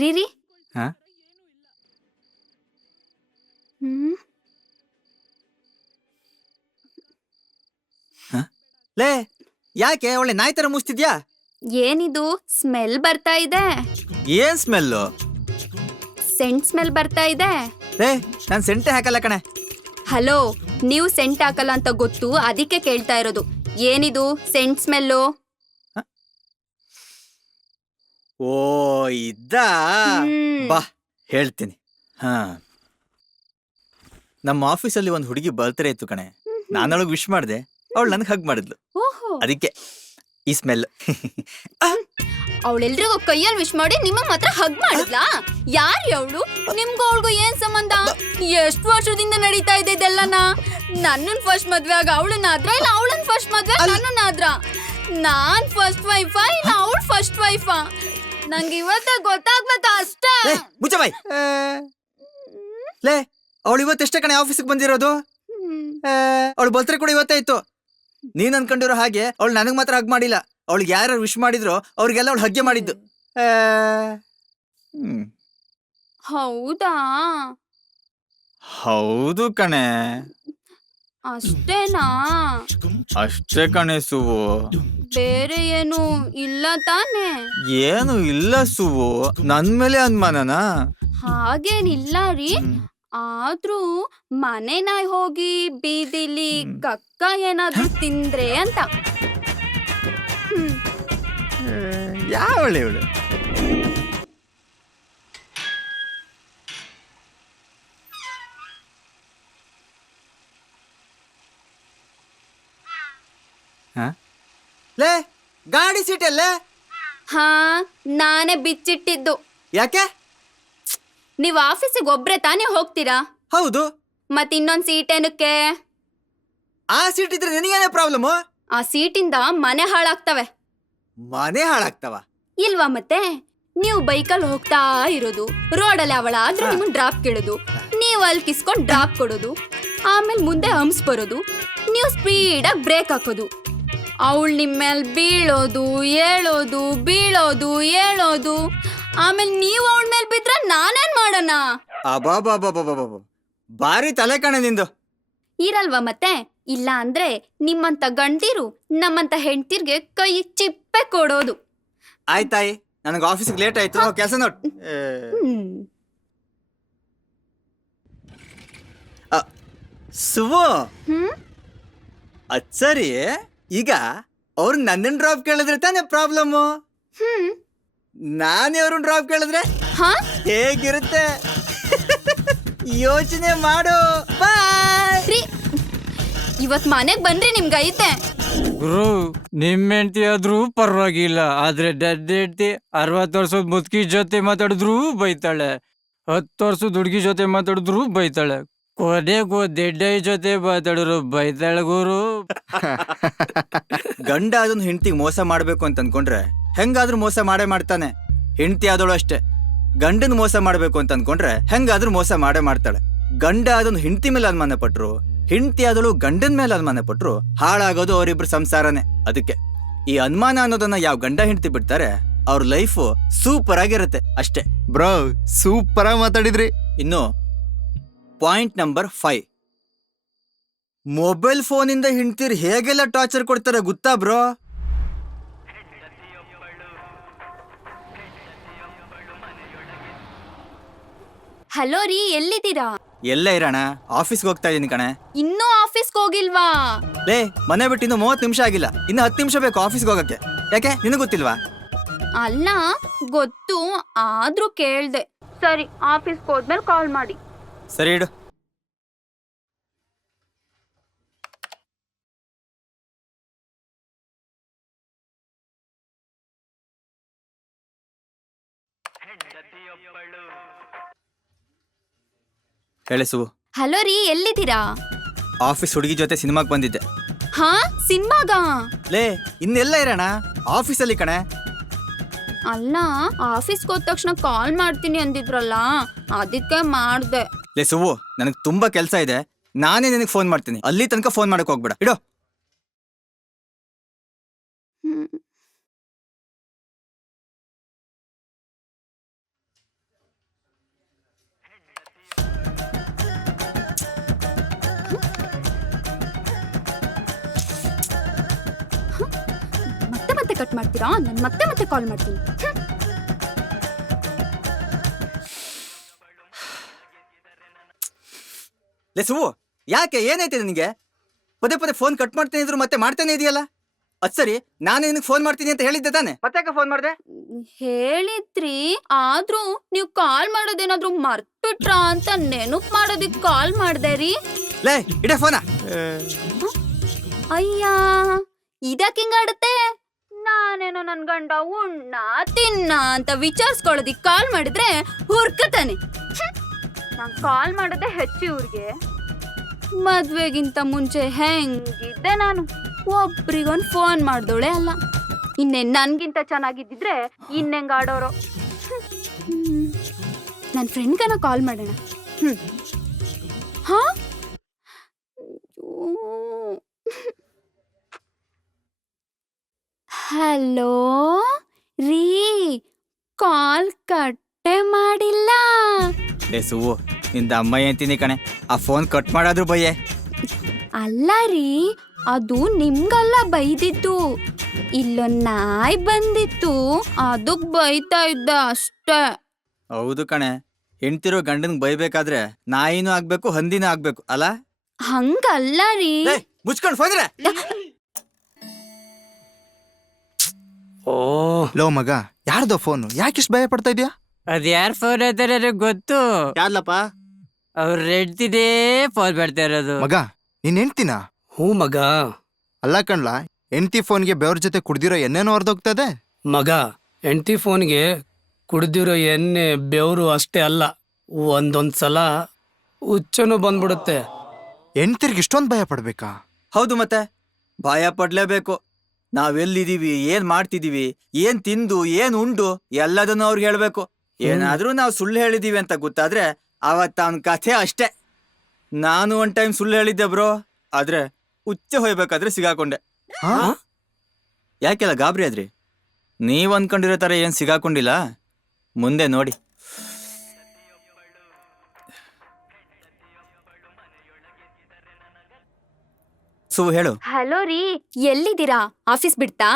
ರೀ ಹಾ? ಲೇ, ಯಾಕೆ ಒಳ್ಳೆ ನಾಯಿ ತರ ಮುಸ್ತಿದ್ಯಾ? ಏನಿದು ಸ್ಮೆಲ್ ಬರ್ತಾ ಇದೆ? ಏನ್ ಸ್ಮೆಲ್ಲು? ಸೆಂಟ್ ಸ್ಮೆಲ್ ಬರ್ತಾ ಇದೆ. ಲೇ, ನಾನ್ ಸೆಂಟೆ ಹಾಕಲ್ಲ ಕಣೆ. ಹಲೋ, ನೀವು ಸೆಂಟ್ ಹಾಕಲ್ಲ ಅಂತ ಗೊತ್ತು, ಅದಕ್ಕೆ ಕೇಳ್ತಾ ಇರೋದು. ಏನಿದು ಸೆಂಟ್ ಸ್ಮೆಲ್ಲು? ಓ ಇದ್ದ, ಬಾ ಹೇಳ್ತೀನಿ. ಹಾ, ನಮ್ಮ ಆಫೀಸಲ್ಲಿ ಒಂದು ಹುಡುಗಿ ಬರ್ತ್ಡೇ ಇತ್ತು ಕಣೆ. ನಾನೊಳಗೆ ವಿಶ್ ಮಾಡಿದೆ, ಅವಳು ನನಗೆ ಹಗ್ ಮಾಡಿದ್ಲು. ಅದಕ್ಕೆ ಈ ಸ್ಮೆಲ್. ಅವಳೆಲ್ರಿಗೂ ಕೈಯಲ್ಲಿ ವಿಶ್ ಮಾಡಿ ನಿಮ್ಮ ಮಾತ್ರ ಹಗ್ ಮಾಡಿದ್ಲಾ? ಯಾರು ಅವಳು? ನಿಮ್ಗೂ ಅವಳಿಗೂ ಏನ್ ಸಂಬಂಧ? ಎಷ್ಟು ವರ್ಷದಿಂದ ನಡೀತಾ ಇದೆ ಇದೆಲ್ಲನ? ನನ್ನನ್ ಫಸ್ಟ್ ಮದ್ವೆ ಆಗ ಅವಳನ್ನಾದ್ರ, ಇಲ್ಲ ಅವಳನ್ ಫಸ್ಟ್ ಮದ್ವೆ ನನ್ನನ್ನಾದ್ರ? ನಾನ್ ಫಸ್ಟ್ ವೈಫಾ ಇಲ್ಲ ಅವಳು ಫಸ್ಟ್ ವೈಫಾ? ನಂಗೆ ಇವತ್ತೇ ಗೊತ್ತಾಗ್ಬೇಕು ಅಷ್ಟೇ. ಮುಚ್ಚ ಬಾಯ್. ಲೇ, ಅವಳು ಇವತ್ತೆಷ್ಟೇ ಕಣೆ ಆಫೀಸಿಗೆ ಬಂದಿರೋದು? ಅವಳು ಬರ್ತ್ಡೇ ಕೂಡ ಇವತ್ತೇ ಇತ್ತು. ನೀನ್ ಅನ್ಕೊಂಡಿರೋ ಹಾಗೆ ಅವಳು ನನಗ್ ಮಾತ್ರ ಹಗ್ ಮಾಡಿಲ್ಲ. ಅವಳಿಗೆ ಯಾರು ವಿಶ್ ಮಾಡಿದ್ರು ಅವ್ರಿಗೆಲ್ಲ ಅವಳು ಹಗ್ಗೆ ಮಾಡಿದ್ದು. ಹೌದಾ? ಹೌದು ಕಣೆ. ಅಷ್ಟೇನಾ? ಅಷ್ಟೇ ಕಣೆ ಸುವು. ಬೇರೆ ಏನು ಇಲ್ಲ ತಾನೆ? ಏನು ಇಲ್ಲ ಸುವು, ನನ್ ಮೇಲೆ ಅನುಮಾನನಾ? ಹಾಗೇನಿಲ್ಲ ರೀ, ಆದ್ರೂ ಮನೆ ನಾಯಿ ಹೋಗಿ ಬೀದಿಲಿ ಕಕ್ಕ ಏನಾದ್ರೂ ತಿಂದ್ರೆ ಅಂತ. ಯಾವಳೆ ಇವಳು? ಲೇ, ಗಾಡಿ ಸೀಟ್ ಅಲ್ಲೇ? ಹಾ, ನಾನೇ ಬಿಚ್ಚಿಟ್ಟಿದ್ದು. ಯಾಕೆ? ನೀವ್ ಆಫೀಸಿಗೆ ಒಬ್ರೆ ತಾನೇ ಹೋಗ್ತೀರಾ? ಹೌದು. ಮತ್ ಇನ್ನೊಂದ್ ಸೀಟ್ ಏನಕ್ಕೆ? ಆ ಸೀಟ್ ಇದ್ರೆ ನಿನಗೇನೇ ಪ್ರಾಬ್ಲಮ್? ಆ ಸೀಟಿಂದ ಮನೆ ಹಾಳಾಗ್ತವೆ. ಮನೆ ಹಾಳಾಗ್ತವ? ಇಲ್ವಾ ಮತ್ತೆ? ನೀವು ಬೈಕಲ್ಲಿ ಹೋಗ್ತಾ ಇರೋದು, ರೋಡಲ್ಲಿ ಅವಳಾದ್ರೂ ನಿಮ್ಮನ್ನ ಡ್ರಾಪ್ ಕೇಳೋದು, ನೀವು ಅಲ್ಲಿ ಕಿಸ್ಕೊಂಡ್ ಡ್ರಾಪ್ ಕೊಡೋದು, ಆಮೇಲೆ ಮುಂದೆ ಹಂಸ್ ಬರೋದು, ನೀವು ಸ್ಪೀಡಾಗಿ ಬ್ರೇಕ್ ಹಾಕೋದು, ಅವಳು ನಿಮ್ಮೇಲೆ ಬೀಳೋದು, ಏಳೋದು, ಬೀಳೋದು, ಏಳೋದು, ಆಮೇಲೆ ನೀವು ಅವಳ ಮೇಲೆ ಬಿದ್ರೆ ನಾನೇನ್ ಮಾಡೋಣ? ಅಬಾಬಾಬಾಬಾಬಾಬಾ, ಬಾರಿ ತಲೆ ಕಣೆ ನಿಂದು. ಇರಲ್ವಾ ಮತ್ತೆ? ಇಲ್ಲ ಅಂದ್ರೆ ನಿಮ್ಮಂತ ಗಂಡಿರು ನಮ್ಮಂತ ಹೆಂಡ್ತಿರ್ಗೆ ಕೈ ಚಿಪ್ಪೆ ಕೊಡೋದು. ಆಯ್ತಾಯಿ, ನನಗೆ ಆಫೀಸಿಗೆ ಲೇಟ್ ಆಯ್ತು, ಕೆಲಸ ನೋಡ್. ಸುವು ಹ್ಮ್ ಅದ್ ಸರಿ, ಈಗ ಅವ್ರು ನನ್ನನ್ ಡ್ರಾಪ್ ಕೇಳಿದ್ರೆ ತಾನೇ ಪ್ರಾಬ್ಲಮ್ಮು. ಹ್ಮ್ ನಾನೇ ಅವ್ರನ್ನ ಡ್ರಾಪ್ ಕೇಳಿದ್ರೆ ಹಾ ಹೇಗಿರುತ್ತೆ? ಯೋಚನೆ ಮಾಡು. ಬಾಯ್. ರೀ ಇವತ್ ಮನೆಗ್ ಬನ್ರಿ ನಿಮ್ಗೆ ಐತೆ. ಗುರು ನಿಮ್ ಹೆಂಡ್ತಿ ಆದ್ರೂ ಪರವಾಗಿಲ್ಲ, ಆದ್ರೆ ಡೆಡ್ ಹೆಂಡ್ತಿ 60 ವರ್ಷದ ಮುದುಕಿ ಜೊತೆ ಮಾತಾಡಿದ್ರು ಬೈತಾಳೆ, 10 ವರ್ಷದ ಹುಡುಗಿ ಜೊತೆ ಮಾತಾಡಿದ್ರು ಬೈತಾಳೆ, ಕೊನೆಗೂ ದೆಡ್ಡೈ ಜೊತೆ ಮಾತಾಡಿದ್ರು ಬೈತಾಳೆ ಗುರು. ಗಂಡ ಅದನ್ನ ಹೆಂಡತಿಗೆ ಮೋಸ ಮಾಡ್ಬೇಕು ಅಂತ ಅನ್ಕೊಂಡ್ರೆ ಹೆಂಗಾದ್ರೂ ಮೋಸ ಮಾಡೇ ಮಾಡ್ತಾನೆ. ಹೆಂಡತಿ ಆದಳು ಅಷ್ಟೇ, ಗಂಡನ್ ಮೋಸ ಮಾಡ್ಬೇಕು ಅಂತ ಅನ್ಕೊಂಡ್ರೆ ಹೆಂಗಾದ್ರೂ ಮೋಸ ಮಾಡೇ ಮಾಡ್ತಾಳೆ. ಗಂಡ ಅದನ್ನ ಹೆಂಡತಿ ಮೇಲೆ ಅನುಮಾನ ಪಟ್ರು, ಹೆಂಡತಿ ಆದಳು ಗಂಡನ ಮೇಲೆ ಅನುಮಾನ ಪಟ್ರು, ಹಾಳಾಗೋದು ಅವರಿಬ್ರು ಸಂಸಾರನೇ. ಅದಕ್ಕೆ ಈ ಅನುಮಾನ ಅನ್ನೋದನ್ನ ಯಾವ ಗಂಡ ಹೆಂಡತಿ ಬಿಡ್ತಾರೆ ಅವ್ರ ಲೈಫು ಸೂಪರ್ ಆಗಿರುತ್ತೆ ಅಷ್ಟೇ. ಬ್ರೋ ಸೂಪರ್ ಆಗಿ ಮಾತಾಡಿದ್ರಿ. ಇನ್ನು ಪಾಯಿಂಟ್ ನಂಬರ್ 5, ಮೊಬೈಲ್ ಫೋನಿಂದ ಹೆಂಡ್ತೀರ್ ಹೇಗೆಲ್ಲ ಟಾರ್ಚರ್ ಕೊಡ್ತಾರೆ ಗೊತ್ತಾ ಬ್ರೋ? ಹಲೋ ರೀ, ಎಲ್ಲಿದ್ದೀರಾ? ಎಲ್ಲ ಇರೋಣ, ಆಫೀಸ್ಗೆ ಹೋಗ್ತಾ ಇದೀನಿ ಕಣೆ. ಇನ್ನೂ ಆಫೀಸ್ಗೆ ಹೋಗಿಲ್ವಾ? ಲೇ, ಮನೆ ಬಿಟ್ಟು ಇನ್ನು 30 ನಿಮಿಷ ಆಗಿಲ್ಲ, ಇನ್ನು 10 ನಿಮಿಷ ಬೇಕು ಆಫೀಸ್ಗೆ ಹೋಗಕ್ಕೆ. ಯಾಕೆ ನಿನಗೆ ಗೊತ್ತಿಲ್ವಾ? ಅಲ್ಲ ಗೊತ್ತು, ಆದ್ರೂ ಕೇಳ್ದೆ. ಸರಿ, ಆಫೀಸ್ಗೆ ಹೋದ್ಮೇಲೆ ಕಾಲ್ ಮಾಡಿ. ಸರಿ ಇಡು. ಹೇಳಿಸು. ಹಲೋ ರೀ, ಎಲ್ಲಿದ್ದೀರಾ? ಆಫೀಸ್ ಹುಡುಗಿ ಜೊತೆ ಸಿನಿಮಾಗೆ ಬಂದಿದ್ದೆ. ಹಾ ಸಿನಿಮಾಗ? ಲೇ, ಇನ್ನೆಲ್ಲ ಇರೋಣ, ಆಫೀಸಲ್ಲಿ ಕಣೆ. ಅಲ್ಲ ಆಫೀಸ್ಗೆ ಹೋದ ತಕ್ಷಣ ಕಾಲ್ ಮಾಡ್ತೀನಿ ಅಂದಿದ್ರಲ್ಲ, ಅದಕ್ಕೆ ಮಾಡ್ದೆ. ಲೇ ಸುವು, ನನಗೆ ತುಂಬಾ ಕೆಲಸ ಇದೆ, ನಾನೇ ನಿನಗೆ ಫೋನ್ ಮಾಡ್ತೀನಿ, ಅಲ್ಲಿ ತನಕ ಫೋನ್ ಮಾಡಕ್ ಹೋಗ್ಬೇಡ, ಇಡೋ. ಹ್ಮ್. ಮತ್ತೆ ಕಟ್ ಮಾಡ್ತೀರಾ? ನಾನು ಮತ್ತೆ ಕಾಲ್ ಮಾಡ್ತೀನಿ. ಲೇ ಸುವು, ಯಾಕೆ ಏನೈತೆ ನಿನಗೆ? ಪದೇ ಪದೇ ಫೋನ್ ಕಟ್ ಮಾಡ್ತೀನಿ ಇದ್ರು ಮತ್ತೆ ಮಾಡ್ತಾನೆ ಇದೆಯಲ್ಲ. ಅದ್ ಸರಿ, ನಾನು ನಿನಗೆ ಫೋನ್ ಮಾಡ್ತೀನಿ ಅಂತ ಹೇಳಿದ್ದೆ ತಾನೆ, ಮತ್ತೆ ಫೋನ್ ಮಾಡಿದೆ? ಹೇಳಿದ್ರಿ, ಆದ್ರೂ ನೀವು ಕಾಲ್ ಮಾಡೋದೇನಾದ್ರೂ ಮರ್ತ್ಬಿಟ್ರಾ ಅಂತ ನೆನಪು ಮಾಡೋದಿಕ್ ಕಾಲ್ ಮಾಡ್ದೆ ರೀ. ಲೇ, ಇಡೇ ಫೋನ. ಅಯ್ಯ, ಇದಕ್ಕೆ ಹಿಂಗಾಡುತ್ತೆ? ನಾನೇನೋ ನನ್ ಗಂಡ ಉಣ್ಣ ತಿನ್ನ ಅಂತ ವಿಚಾರಿಸ್ಕೊಳ್ಳೋದಿಕ್ ಕಾಲ್ ಮಾಡಿದ್ರೆ ಹುರ್ಕತಾನೆ. ನಾನ್ ಕಾಲ್ ಮಾಡೋದೇ ಹೆಚ್ಚು ಇವ್ರಿಗೆ. ಮದ್ವೆಗಿಂತ ಮುಂಚೆ ಹೆಂಗಿದ್ದೆ ನಾನು, ಒಬ್ರಿಗೊಂದು ಫೋನ್ ಮಾಡ್ದೋಳೆ ಅಲ್ಲ. ಇನ್ನೇ ನನ್ಗಿಂತ ಚೆನ್ನಾಗಿದ್ದಿದ್ರೆ ಇನ್ನೆಂಗ ಆಡೋರು. ನನ್ನ ಫ್ರೆಂಡ್ಗನ ಕಾಲ್ ಮಾಡೋಣ. ಹಾ ಹಲೋ ರೀ, ಕಾಲ್ ಕಟ್ಟೆ ಮಾಡಿಲ್ಲ. ಲೇ ಸುವು, ನಿಂದ ಅಮ್ಮ ಅಂತೀನಿ ಕಣೆ, ಆ ಫೋನ್ ಕಟ್ ಮಾಡಾದ್ರು ಬಯ್ಯೆ. ಅಲ್ಲ ರೀ, ಅದು ನಿಮ್ಗಲ್ಲ ಬೈದಿತ್ತು, ಇಲ್ಲೊಂದ್ ನಾಯಿ ಬಂದಿತ್ತು, ಅದಕ್ ಬೈತಾ ಇದ್ದ ಅಷ್ಟೇ. ಹೌದು ಕಣೆ, ಹೆಂಡ್ತಿರೋ ಗಂಡನ್ ಬೈಬೇಕಾದ್ರೆ ನಾಯಿನೂ ಆಗ್ಬೇಕು ಹಂದಿನೂ ಆಗ್ಬೇಕು ಅಲ್ಲ? ಹಂಗಲ್ಲ ರೀ. ಮುಚ್ಕೊಂಡು ಫೋನ್ ಇರೆ. ಓ ಲೋ ಮಗ, ಯಾರ್ದೋ ಫೋನು, ಯಾಕಿಷ್ಟು ಭಯ ಪಡ್ತಾ ಇದೀಯಾ? ಅದ್ ಯಾರ್ ಫೋನ್ ಐತಾರೆ ನನಗ್ ಗೊತ್ತು, ಯಾರ್ಲಪ್ಪ? ಅವ್ರ ಹೆಂಡ್ತಿನೇ ಫೋನ್ ಮಾಡ್ತಾ ಇರೋದು. ಮಗ, ನೀನ್ ಹೆಂಡ್ತಿನ? ಹ್ಞೂ ಮಗ. ಅಲ್ಲ ಕಣ್ಲ, ಹೆಂಡ್ತಿ ಫೋನ್ಗೆ ಬೆವ್ರ ಜೊತೆ ಕುಡ್ದಿರೋ ಎಣ್ಣೆನೋ ಹೊರದೋಗ್ತದೆ. ಮಗ, ಹೆಂಡ್ತಿ ಫೋನ್ಗೆ ಕುಡ್ದಿರೋ ಎಣ್ಣೆ ಬೆವರು ಅಷ್ಟೇ ಅಲ್ಲ, ಒಂದೊಂದ್ಸಲ ಹುಚ್ಚನು ಬಂದ್ಬಿಡುತ್ತೆ. ಹೆಂಡ್ತಿರ್ಗೆ ಇಷ್ಟೊಂದು ಭಯ ಪಡ್ಬೇಕಾ? ಹೌದು ಮತ್ತೆ, ಭಯ ಪಡ್ಲೇಬೇಕು. ನಾವೆಲ್ಲಿದೀವಿ, ಏನ್ ಮಾಡ್ತಿದೀವಿ, ಏನ್ ತಿಂದು ಏನ್ ಉಂಡು ಎಲ್ಲದನ್ನು ಅವ್ರಿಗೆ ಹೇಳ್ಬೇಕು. ಏನಾದ್ರೂ ನಾವು ಸುಳ್ಳು ಹೇಳಿದೀವಿ ಅಂತ ಗೊತ್ತಾದ್ರೆ ಅವತ್ತ ಅವನ ಕಥೆ ಅಷ್ಟೇ. ನಾನು ಒಂದ್ ಟೈಮ್ ಸುಳ್ಳು ಹೇಳಿದ್ದೆ ಬ್ರೋ, ಆದ್ರೆ ಉಚ್ಚೆ ಹೋಯ್ಬೇಕಾದ್ರೆ ಸಿಗಾಕೊಂಡೆ. ಯಾಕೆಲ್ಲ ಗಾಬರಿ ಆದ್ರಿ? ನೀವ್ ಅನ್ಕೊಂಡಿರೋ ತರ ಏನ್ ಸಿಗಾಕೊಂಡಿಲ್ಲ, ಮುಂದೆ ನೋಡಿ. ಸು ಹೇಳು. ಹಲೋ ರೀ, ಎಲ್ಲಿದ್ದೀರಾ? ಆಫೀಸ್ ಬಿಡ್ತಾ?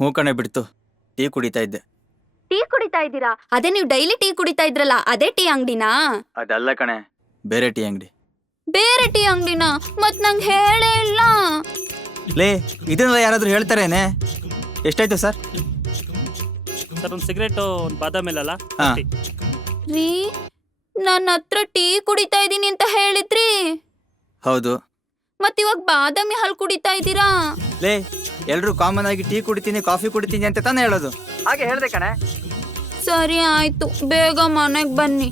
ಹ್ಞೂ ಕಣೆ, ಬಿಡ್ತು. ಟೀ ಕುಡಿತಾ ಇದ್ದೆ. ಟೀ ಕುಡಿತಾ ಇದ್ದೀರಾ? ಅದೇ ನೀವು ಡೈಲಿ ಟೀ ಕುಡಿತಾ ಇದ್ರಲ್ಲ, ಅದೇ ಟೀ ಅಂಗಡಿನಾ? ಅದಲ್ಲ ಕಣೆ, ಬೇರೆ ಟೀ ಅಂಗಡಿ. ಬೇರೆ ಟೀ ಅಂಗಡಿನ ಮತ್ ನಂಗೆ ಹೇಳೇ ಇಲ್ಲ. ಲೇ ಇದನ್ನೆಲ್ಲ ಯಾರಾದ್ರೂ ಹೇಳ್ತಾರೇನೆ? ಎಷ್ಟಾಯ್ತು ಸರ್? ಸರ್ ಒಂದು ಸಿಗರೇಟ್ ಒಂದು ಬಾದಾಮ್ ಇಲ್ಲಲ್ಲ? ಹಾ. ರೀ ನನ್ನ ಹತ್ರ ಟೀ ಕುಡಿತಾ ಇದೀನಿ ಅಂತ ಹೇಳಿದ್ರಿ, ಹೌದು. ಮತ್ ಇವಾಗ ಬಾದಾಮಿ ಹಾಲು ಕುಡಿತಾ ಇದ್ದೀರಾ? ಲೇ ಎಲ್ರು ಕಾಮನ್ ಆಗಿ ಟೀ ಕುಡಿತೀನಿ ಕಾಫಿ ಕುಡಿತೀನಿ ಅಂತ ತಾನೇ ಹೇಳೋದು. ಹಾಗೆ ಹೇಳ್ದೆ ಕಣೆ. ಸರಿ ಆಯ್ತು, ಬೇಗ ಮನೆಗ್ ಬನ್ನಿ.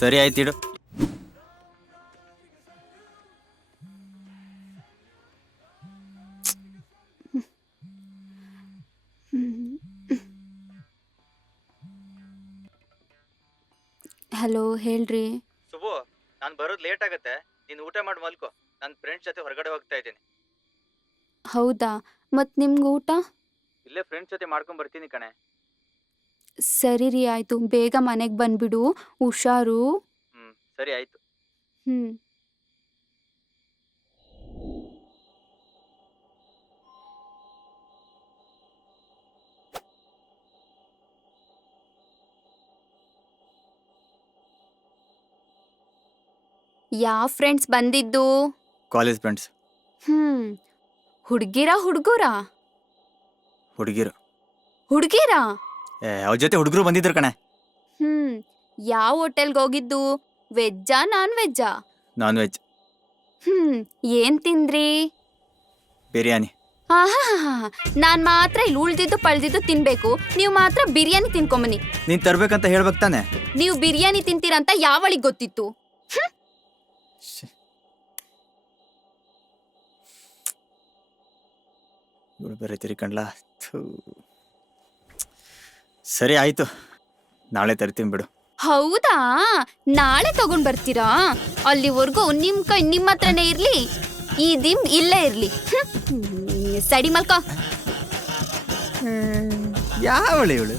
ಸರಿ ಆಯ್ತು ಇಡು. ಹಲೋ, ಹೇಳ್ರಿ. ಸುಬು, ನಾನು ಬರೋದು ಲೇಟ್ ಆಗುತ್ತೆ. ನೀನು ಊಟ ಮಾಡಿ ಮಲ್ಕೋ. ನನ್ನ ಫ್ರೆಂಡ್ಸ್ ಜೊತೆ ಹೊರಗಡೆ ಹೋಗ್ತಾ ಇದ್ದೀನಿ. ಹೌದಾ, ಮತ್ ನಿಮ್ಗೆ ಊಟ? ಇಲ್ಲೇ ಫ್ರೆಂಡ್ಸ್ ಜೊತೆ ಮಾಡ್ಕೊಂಡ್ ಬರ್ತೀನಿ ಕಣೆ. ಸರಿ ರೀ, ಆಯ್ತು, ಬೇಗ ಮನೆಗ್ ಬಂದ್ಬಿಡು. ಹುಷಾರು. ಸರಿ ಆಯ್ತು. ಹ್ಮ್. ಯಾವ ಫ್ರೆಂಡ್ಸ್ ಬಂದಿದ್ದು? College friends. ಹುಡ್ಗಿರಾ ಹುಡ್ಗುರಾ? ಹುಡುಗಿರು. ಹುಡ್ಗಿರಾ? ಅವ್ರ ಜೊತೆ ಹುಡುಗರು ಬಂದಿದ್ರು ಕಣೆ. ಯಾವ ಹೋಟೆಲ್ಗೆ ಹೋಗಿದ್ದು? ವೆಜ್ಜಾ ನಾನ್ ವೆಜ್ಜಾ? Non veg. ಏನ್ ತಿಂದ್ರಿ? ಬಿರಿಯಾನಿ. ನಾನ್ ಮಾತ್ರ ಇಲ್ಲಿ ಉಳ್ದಿದ್ದು ಪಳ್ದಿದ್ದು ತಿನ್ಬೇಕು, ನೀವು ಮಾತ್ರ ಬಿರಿಯಾನಿ ತಿನ್ಕೊಂಬನ್ನಿ. ನೀನ್ ತರ್ಬೇಕಂತ ಹೇಳ್ಬೇಕು ತಾನೆ. ನೀವು ಬಿರಿಯಾನಿ ತಿಂತೀರಂತ ಯಾವಳಿಗೆ ಗೊತ್ತಿತ್ತು? ಇವಳು ಬೇರೆ ತಿರ್ಕಂಡ್ಲಾ. ಸರಿ ಆಯ್ತು, ನಾಳೆ ತರ್ತೀನಿ ಬಿಡು. ಹೌದಾ, ನಾಳೆ ತಗೊಂಡ್ ಬರ್ತೀರಾ? ಅಲ್ಲಿವರೆಗೂ ನಿಮ್ ಕೈ ನಿಮ್ಮ ಹತ್ರನೇ ಇರ್ಲಿ, ಈ ದಿಮ್ ಇಲ್ಲೇ ಇರ್ಲಿ. ಸಡಿ ಮಲ್ಕೋ. ಯಾವಳು ಇವಳು?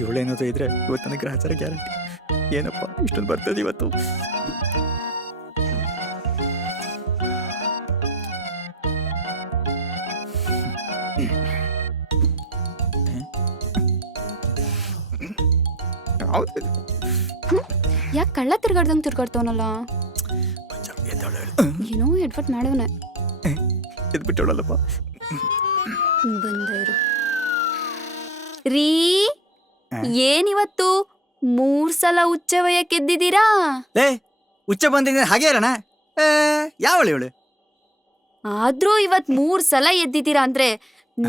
ಇವಳೇನಾದ್ರು ಇದ್ರೆ ಇವತ್ತು ನನಗೆ ಗ್ರಹಚಾರ ಗ್ಯಾರಂಟಿ. ಏನಪ್ಪ ಇಷ್ಟೊಂದು ಬರ್ತದೆ ಇವತ್ತು. ಯಾಕೆ ಕಳ್ಳ ತಿರ್ಗಾಡ್ದಂಗ್ ತಿರ್ಗಾಡ್ತವನಲ್ಲ? ಏನೋ ಎಡ್ವಟ್ ಮಾಡವನ. ಎದ್ಬಿಟ್ಟವಳಲ್ಲಪ್ಪ. ಬಂದ ಇರು. ರೀ, ಏನಿವತ್ತು 3 ಸಲ ಉಚ್ಚ ವಯಕ್ಕೆ ಎದ್ದಿದ್ದೀರಾ? ಲೇ ಉಚ್ಚ ಬಂದಿದ್ದೀನಿ ಹಾಗೆ ಇರೋಣ. ಯಾವಳು ಇವಳು? ಆದ್ರೂ ಇವತ್ 3 ಸಲ ಎದ್ದಿದ್ದೀರಾ ಅಂದ್ರೆ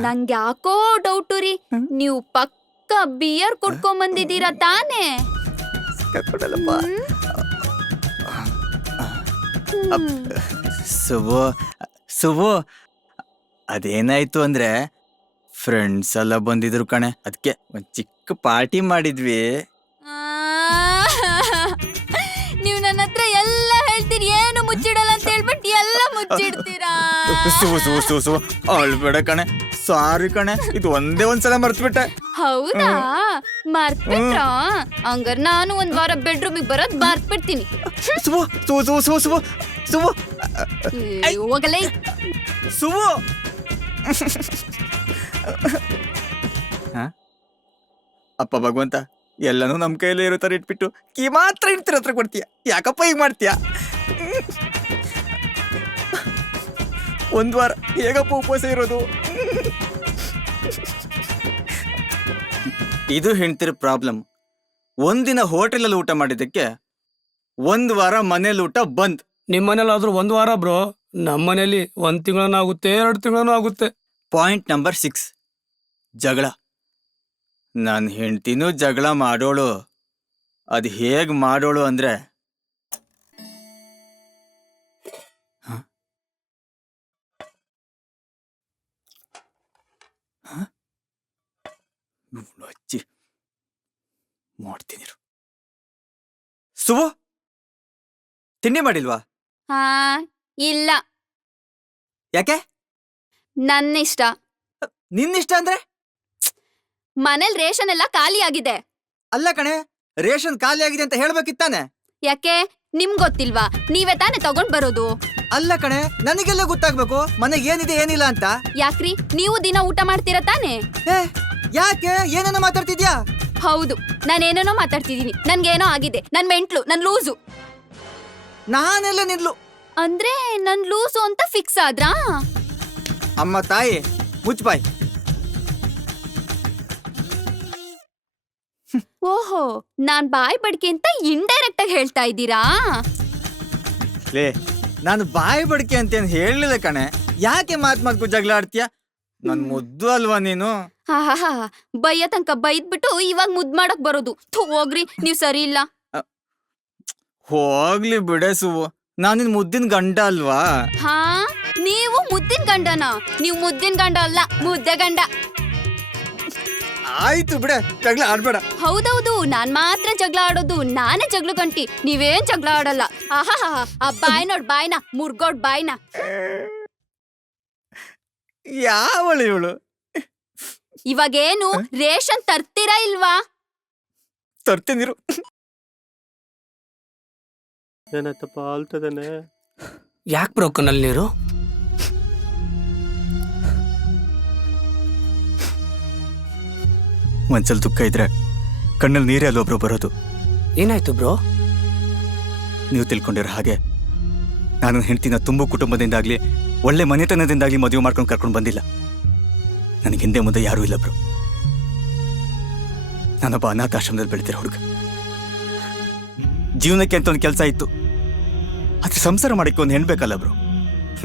ನಂಗೆ ಯಾಕೋ ಡೌಟು ರೀ. ನೀವು ಪಕ್ಕ ಬಿಯರ್ ಕುಡ್ಕೊಂಡ್ ಬಂದಿದ್ದೀರಾ ತಾನೇ? ಸುಬು, ಅದೇನಾಯ್ತು ಅಂದ್ರೆ ಫ್ರೆಂಡ್ಸ್ ಎಲ್ಲ ಬಂದಿದ್ರು ಕಣೆ, ಅದಕ್ಕೆ ಒಂದ್ ಚಿಕ್ಕ ಪಾರ್ಟಿ ಮಾಡಿದ್ವಿ. ನೀವು ನನ್ನ ಹತ್ರ ಎಲ್ಲ ಹೇಳ್ತೀರಿ, ಏನು ಮುಚ್ಚಿಡಲ್ಲ ಅಂತ ಹೇಳ್ಬಿಟ್ಟು ಎಲ್ಲ ಮುಚ್ಚಿಡ್ತೀರಾ. ಅಳ್ಬೇಡ ಕಣೆ, ಸಾರಿ ಕಣೆ, ಇದು ಒಂದ್ಸಲ ಮರ್ತ್ಬಿಟ್ಟೆ. ಹೌದಾ, ಮರ್ತ್ಬಿಟ್ರ? ಹಂಗಾರ ನಾನು 1 ವಾರ ಬೆಡ್ರೂಮಿಗೆ ಬರೋದ್ ಮರ್ತ್ಬಿಡ್ತೀನಿ. ಹೋಗಲೇ ಸುಬು. ಅಪ್ಪ ಭಗವಂತ, ಎಲ್ಲನೂ ನಮ್ ಕೈಯಲ್ಲೇ ಇರೋ ತರ ಇಟ್ಬಿಟ್ಟು ಕೀ ಮಾತ್ರ ಇಂತಿರ ಹತ್ರ ಕೊಡ್ತೀಯ. ಯಾಕಪ್ಪ ಹೀಗ್ ಮಾಡ್ತೀಯ? 1 ವಾರ ಹೇಗಪ್ಪ ಉಪವಾಸ ಇರೋದು? ಇದು ಹೆಣ್ತಿರ ಪ್ರಾಬ್ಲಮ್. ಒಂದಿನ ಹೋಟೆಲಲ್ಲಿ ಊಟ ಮಾಡಿದ್ದಕ್ಕೆ 1 ವಾರ ಮನೇಲಿ ಊಟ ಬಂದ್. ನಿಮ್ಮನೇಲಾದ್ರೂ 1 ವಾರ ಬ್ರೋ, ನಮ್ಮನೇಲಿ 1 ತಿಂಗಳೂ ಆಗುತ್ತೆ, 2 ತಿಂಗಳೂ ಆಗುತ್ತೆ. ಪಾಯಿಂಟ್ ನಂಬರ್ 6, ಜಗಳ. ನನ್ನ ಹೆಂಡ್ತಿನೂ ಜಗಳ ಮಾಡೋಳು. ಅದು ಹೇಗ್ ಮಾಡೋಳು ಅಂದ್ರೆ, ಅಜ್ಜಿ ಮಾಡ್ತೀನಿ. ಸುಬು, ತಿಂಡಿ ಮಾಡಿಲ್ವಾ? ಹಾ, ಇಲ್ಲ, ಯಾಕೆ? ನನ್ನಿಷ್ಟ. ನಿನ್ನಿಷ್ಟ ಅಂದ್ರೆ? ಮನೇಲಿ ರೇಷನ್ ಎಲ್ಲ ಖಾಲಿ ಆಗಿದೆ. ಅಲ್ಲ ಕಣೆ, ರೇಷನ್ ಖಾಲಿ ಆಗಿದೆ ಅಂತ ಹೇಳ್ಬೇಕಿತ್ತಾನೆ. ಯಾಕೆ ನಿಮ್ಗ್ ಗೊತ್ತಿಲ್ವಾ? ನೀವೇ ತಾನೇ ತಗೊಂಡ್ ಬರೋದು. ಅಲ್ಲ ಕಣೆ, ನನಗೆಲ್ಲ ಗೊತ್ತಾಗ್ಬೇಕು ಮನೆಗೆ ಏನಿದೆ ಏನಿಲ್ಲ ಅಂತ. ಯಾಕ್ರಿ, ನೀವು ದಿನ ಊಟ ಮಾಡ್ತೀರಾ ತಾನೇ? ಏ, ಯಾಕೆ ಏನೇನೋ ಮಾತಾಡ್ತಿದ್ಯಾ? ಹೌದು, ನಾನೇನೇನೋ ಮಾತಾಡ್ತಿದೀನಿ. ನನ್ಗೇನೋ ಆಗಿದೆ. ನನ್ ಮೆಂಟ್ಲು, ನನ್ ಲೂಸು. ನಾನೆಲ್ಲ ನಿಲ್ಲು. ಅಂದ್ರೆ ನನ್ ಲೂಸು ಅಂತ ಫಿಕ್ಸ್ ಆದ್ರಾ? ಅಮ್ಮ ತಾಯಿ ಮುಚ್ಬಾಯ್. ಓಹೋ, ನಾನ್ ಬಾಯ್ ಬಡ್ಕೆ ಅಂತ ಇಂಡೈರೆಕ್ಟ್ ಆಗಿ ಹೇಳ್ತಾ ಇದ್ದೀರಾ? ಲೇ, ನಾನು ಬಾಯಿ ಬಡ್ಕೆ ಅಂತೇನು ಹೇಳಲಿಲ್ಲ ಕಣೆ. ಯಾಕೆ ಮಾತ್ಗೂ ಜಗಳ ಆಡ್ತೀಯ? ನನ್ ಮುದ್ದು ಅಲ್ವಾ ನೀನು? ಹಾ, ಬೈಯ ತನಕ ಬೈದ್ಬಿಟ್ಟು ಇವಾಗ ಮುದ್ ಮಾಡಕ್ ಬರೋದು. ಥು, ಹೋಗ್ರಿ, ನೀವ್ ಸರಿ ಇಲ್ಲ. ಹೋಗ್ಲಿ ಬಿಡೆ ಸುವು, ನಾನು ನಿನ್ ಮುದ್ದಿನ ಗಂಡ ಅಲ್ವಾ? ಹಾ, ನೀವು ಮುದ್ದಿನ ಗಂಡನ? ನೀವು ಮುದ್ದಿನ ಗಂಡ ಅಲ್ಲ, ಮುದ್ದೆ ಗಂಡ. ಆಯ್ತು ಬಿಡೆ, ಜಗಳ ಆಡ್ಬೇಡ. ಹೌದೌದು, ನಾನ್ ಮಾತ್ರ ಜಗಳ ಆಡೋದು. ನಾನೇ ಜಗಳ ಗಂಟಿ, ನೀವೇನ್ ಜಗಳ ಆಡಲ್ಲ. ಆಹಾ, ಆ ಬಾಯ್ ನೋಡ್ ಬಾಯ್ನ, ಮುರ್ಗೋಡ್ ಬಾಯ್ನ. ಯಾವಳು ಇವಳು? ಇವಾಗೇನು ರೇಷನ್ ತರ್ತೀರಾ ಇಲ್ವಾ? ತರ್ತೀನಿರು. ಏನಾಯ್ತಪ್ಪ ಅಳ್ತದಾನೆ? ಯಾಕೆ ಬ್ರೋ ಕಣ್ಣಲ್ಲಿ ನೀರು? ಮನ್ಸಲ್ಲಿ ದುಃಖ ಇದ್ರೆ ಕಣ್ಣಲ್ಲಿ ನೀರೇ ಅಲ್ಲೊಬ್ರು ಬರೋದು. ಏನಾಯ್ತು ಬ್ರೋ? ನೀವು ತಿಳ್ಕೊಂಡಿರೋ ಹಾಗೆ ನಾನು ಹೆಂಡ್ತಿನ ತುಂಬ ಕುಟುಂಬದಿಂದಾಗ್ಲಿ ಒಳ್ಳೆ ಮನೆತನದಿಂದಾಗ್ಲಿ ಮದುವೆ ಮಾಡ್ಕೊಂಡು ಕರ್ಕೊಂಡು ಬಂದಿಲ್ಲ. ನನಗೆ ಹಿಂದೆ ಮುಂದೆ ಯಾರೂ ಇಲ್ಲ ಬ್ರೋ. ನಾನೊಬ್ಬ ಅನಾಥಾಶ್ರಮದಲ್ಲಿ ಬೆಳೆದಿರೋ ಹುಡುಗ. ಜೀವನಕ್ಕೆ ಅಂತ ಒಂದು ಕೆಲಸ ಇತ್ತು, ಆದ್ರೆ ಸಂಸಾರ ಮಾಡಕ್ಕೆ ಒಂದು ಹೆಣ್ಣು ಬೇಕಲ್ಲ ಬ್ರೋ.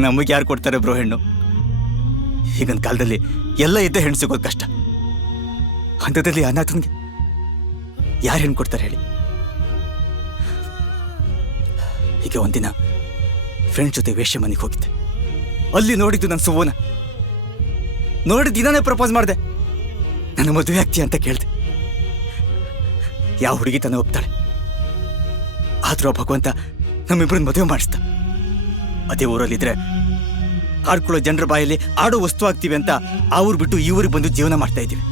ನಮಗೆ ಯಾರು ಕೊಡ್ತಾರೆ ಬ್ರೋ ಹೆಣ್ಣು? ಈಗಿನ ಕಾಲದಲ್ಲಿ ಎಲ್ಲ ಇದ್ದ ಹೆಣ್ಣು ಸಿಗೋದು ಕಷ್ಟ. ಅಂಥದ್ರಲ್ಲಿ ಅನಾಥನಿಗೆ ಯಾರು ಹೆಣ್ಣು ಕೊಡ್ತಾರೆ ಹೇಳಿ? ಹೀಗೆ ಒಂದಿನ ಫ್ರೆಂಡ್ಸ್ ಜೊತೆ ವೇಶ್ಯ ಮನೆಗೆ ಹೋಗಿದ್ದೆ. ಅಲ್ಲಿ ನೋಡಿದ್ದು ನನ್ನ ಸುವೋನ. ನೋಡಿ ದಿನಾನೇ ಪ್ರಪೋಸ್ ಮಾಡಿದೆ. ನನ್ನ ಮದುವೆ ಆಗ್ತೀಯ ಅಂತ ಕೇಳಿದೆ. ಯಾವ ಹುಡುಗಿ ತಾನೇ ಒಪ್ತಾಳೆ? ಆದ್ರೂ ಭಗವಂತ ನಮ್ಮಿಬ್ಬರನ್ನ ಮದುವೆ ಮಾಡಿಸ್ತ. ಅದೇ ಊರಲ್ಲಿದ್ರೆ ಆಡ್ಕೊಳ್ಳೋ ಜನರ ಬಾಯಲ್ಲಿ ಆಡೋ ವಸ್ತು ಆಗ್ತೀವಿ ಅಂತ ಆ ಊರು ಬಿಟ್ಟು ಈ ಊರಿಗೆ ಬಂದು ಜೀವನ ಮಾಡ್ತಾ ಇದ್ದೀವಿ.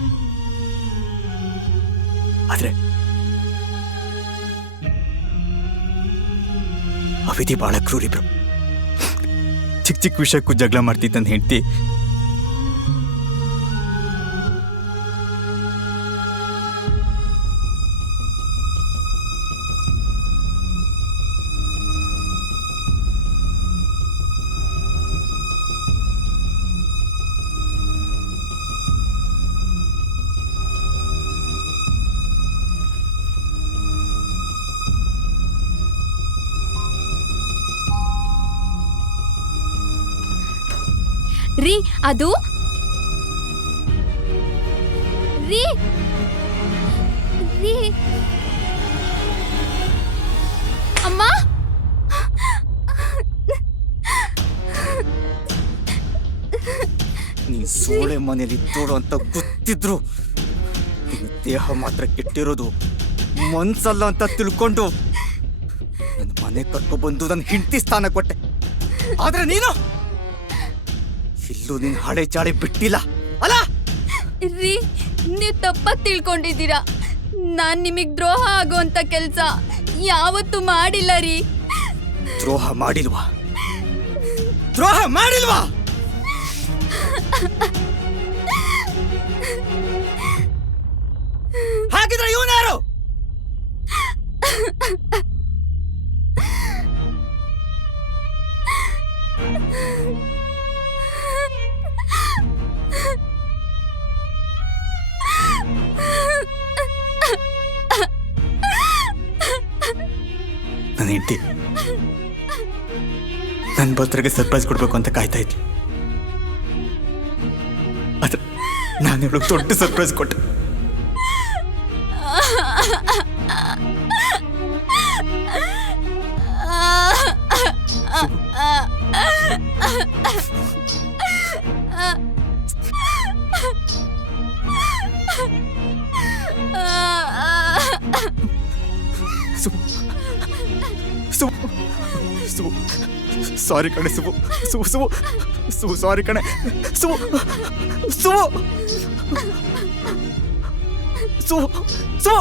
ಆದ್ರೆ ಆ ವಿಧಿ ಬಹಳ ಕ್ರೂರಿಬ್ರು. ಚಿಕ್ಕ ಚಿಕ್ಕ ವಿಷಯಕ್ಕೂ ಜಗಳ ಮಾಡ್ತಿದ್ದ ಹೆಂಡತಿ ರೀ, ಅದು ರೀ ರೀ ಅಮ್ಮ, ನೀನ್ ಸೋಳೆ ಮನೇಲಿ ತೋಡು ಅಂತ ಗೊತ್ತಿದ್ರು ನಿನ್ನ ದೇಹ ಮಾತ್ರ ಕೆಟ್ಟಿರೋದು, ಮನ್ಸಲ್ಲ ಅಂತ ತಿಳ್ಕೊಂಡು ನನ್ನ ಮನೆ ಕರ್ಕೊಬಂದು ನನ್ನ ಹೆಂಡತಿ ಸ್ಥಾನ ಕೊಟ್ಟೆ. ಆದ್ರೆ ನೀನು ಇಲ್ಲೂ ನಿನ್ ಹಳೆ ಚಾಳಿ ಬಿಟ್ಟಿಲ್ಲ ಅಲ್ಲ? ರೀ, ನೀವು ತಪ್ಪಾಗಿ ತಿಳ್ಕೊಂಡಿದ್ದೀರಾ. ನಾನ್ ನಿಮಗ್ ದ್ರೋಹ ಆಗುವಂತ ಕೆಲ್ಸ ಯಾವತ್ತೂ ಮಾಡಿಲ್ಲ ರೀ. ದ್ರೋಹ ಮಾಡಿಲ್ವಾ? ದ್ರೋಹ ಮಾಡಿಲ್ವಾ? ಹಾಗಿದ್ರೆ ಇವನ್ಯಾರು? ನನ್ನ ಹೆಂಡತಿ ನನ್ನ ಬರ್ತ್ಡೇಗೆ ಸರ್ಪ್ರೈಸ್ ಕೊಡ್ಬೇಕು ಅಂತ ಕಾಯ್ತಾ ಇದ್ಲು. ಆದ್ರೆ ನಾನು ಇವಳು ದೊಡ್ಡ ಸರ್ಪ್ರೈಸ್ ಕೊಟ್ಟೆ. ಸಾರಿ ಕಣೆ ಸುಬು, ಸುಬು ಸುಬು ಸುಬು ಸಾರಿ ಕಣೆ ಸುಬು, ಸುಬು ಸುಬು ಸುಬು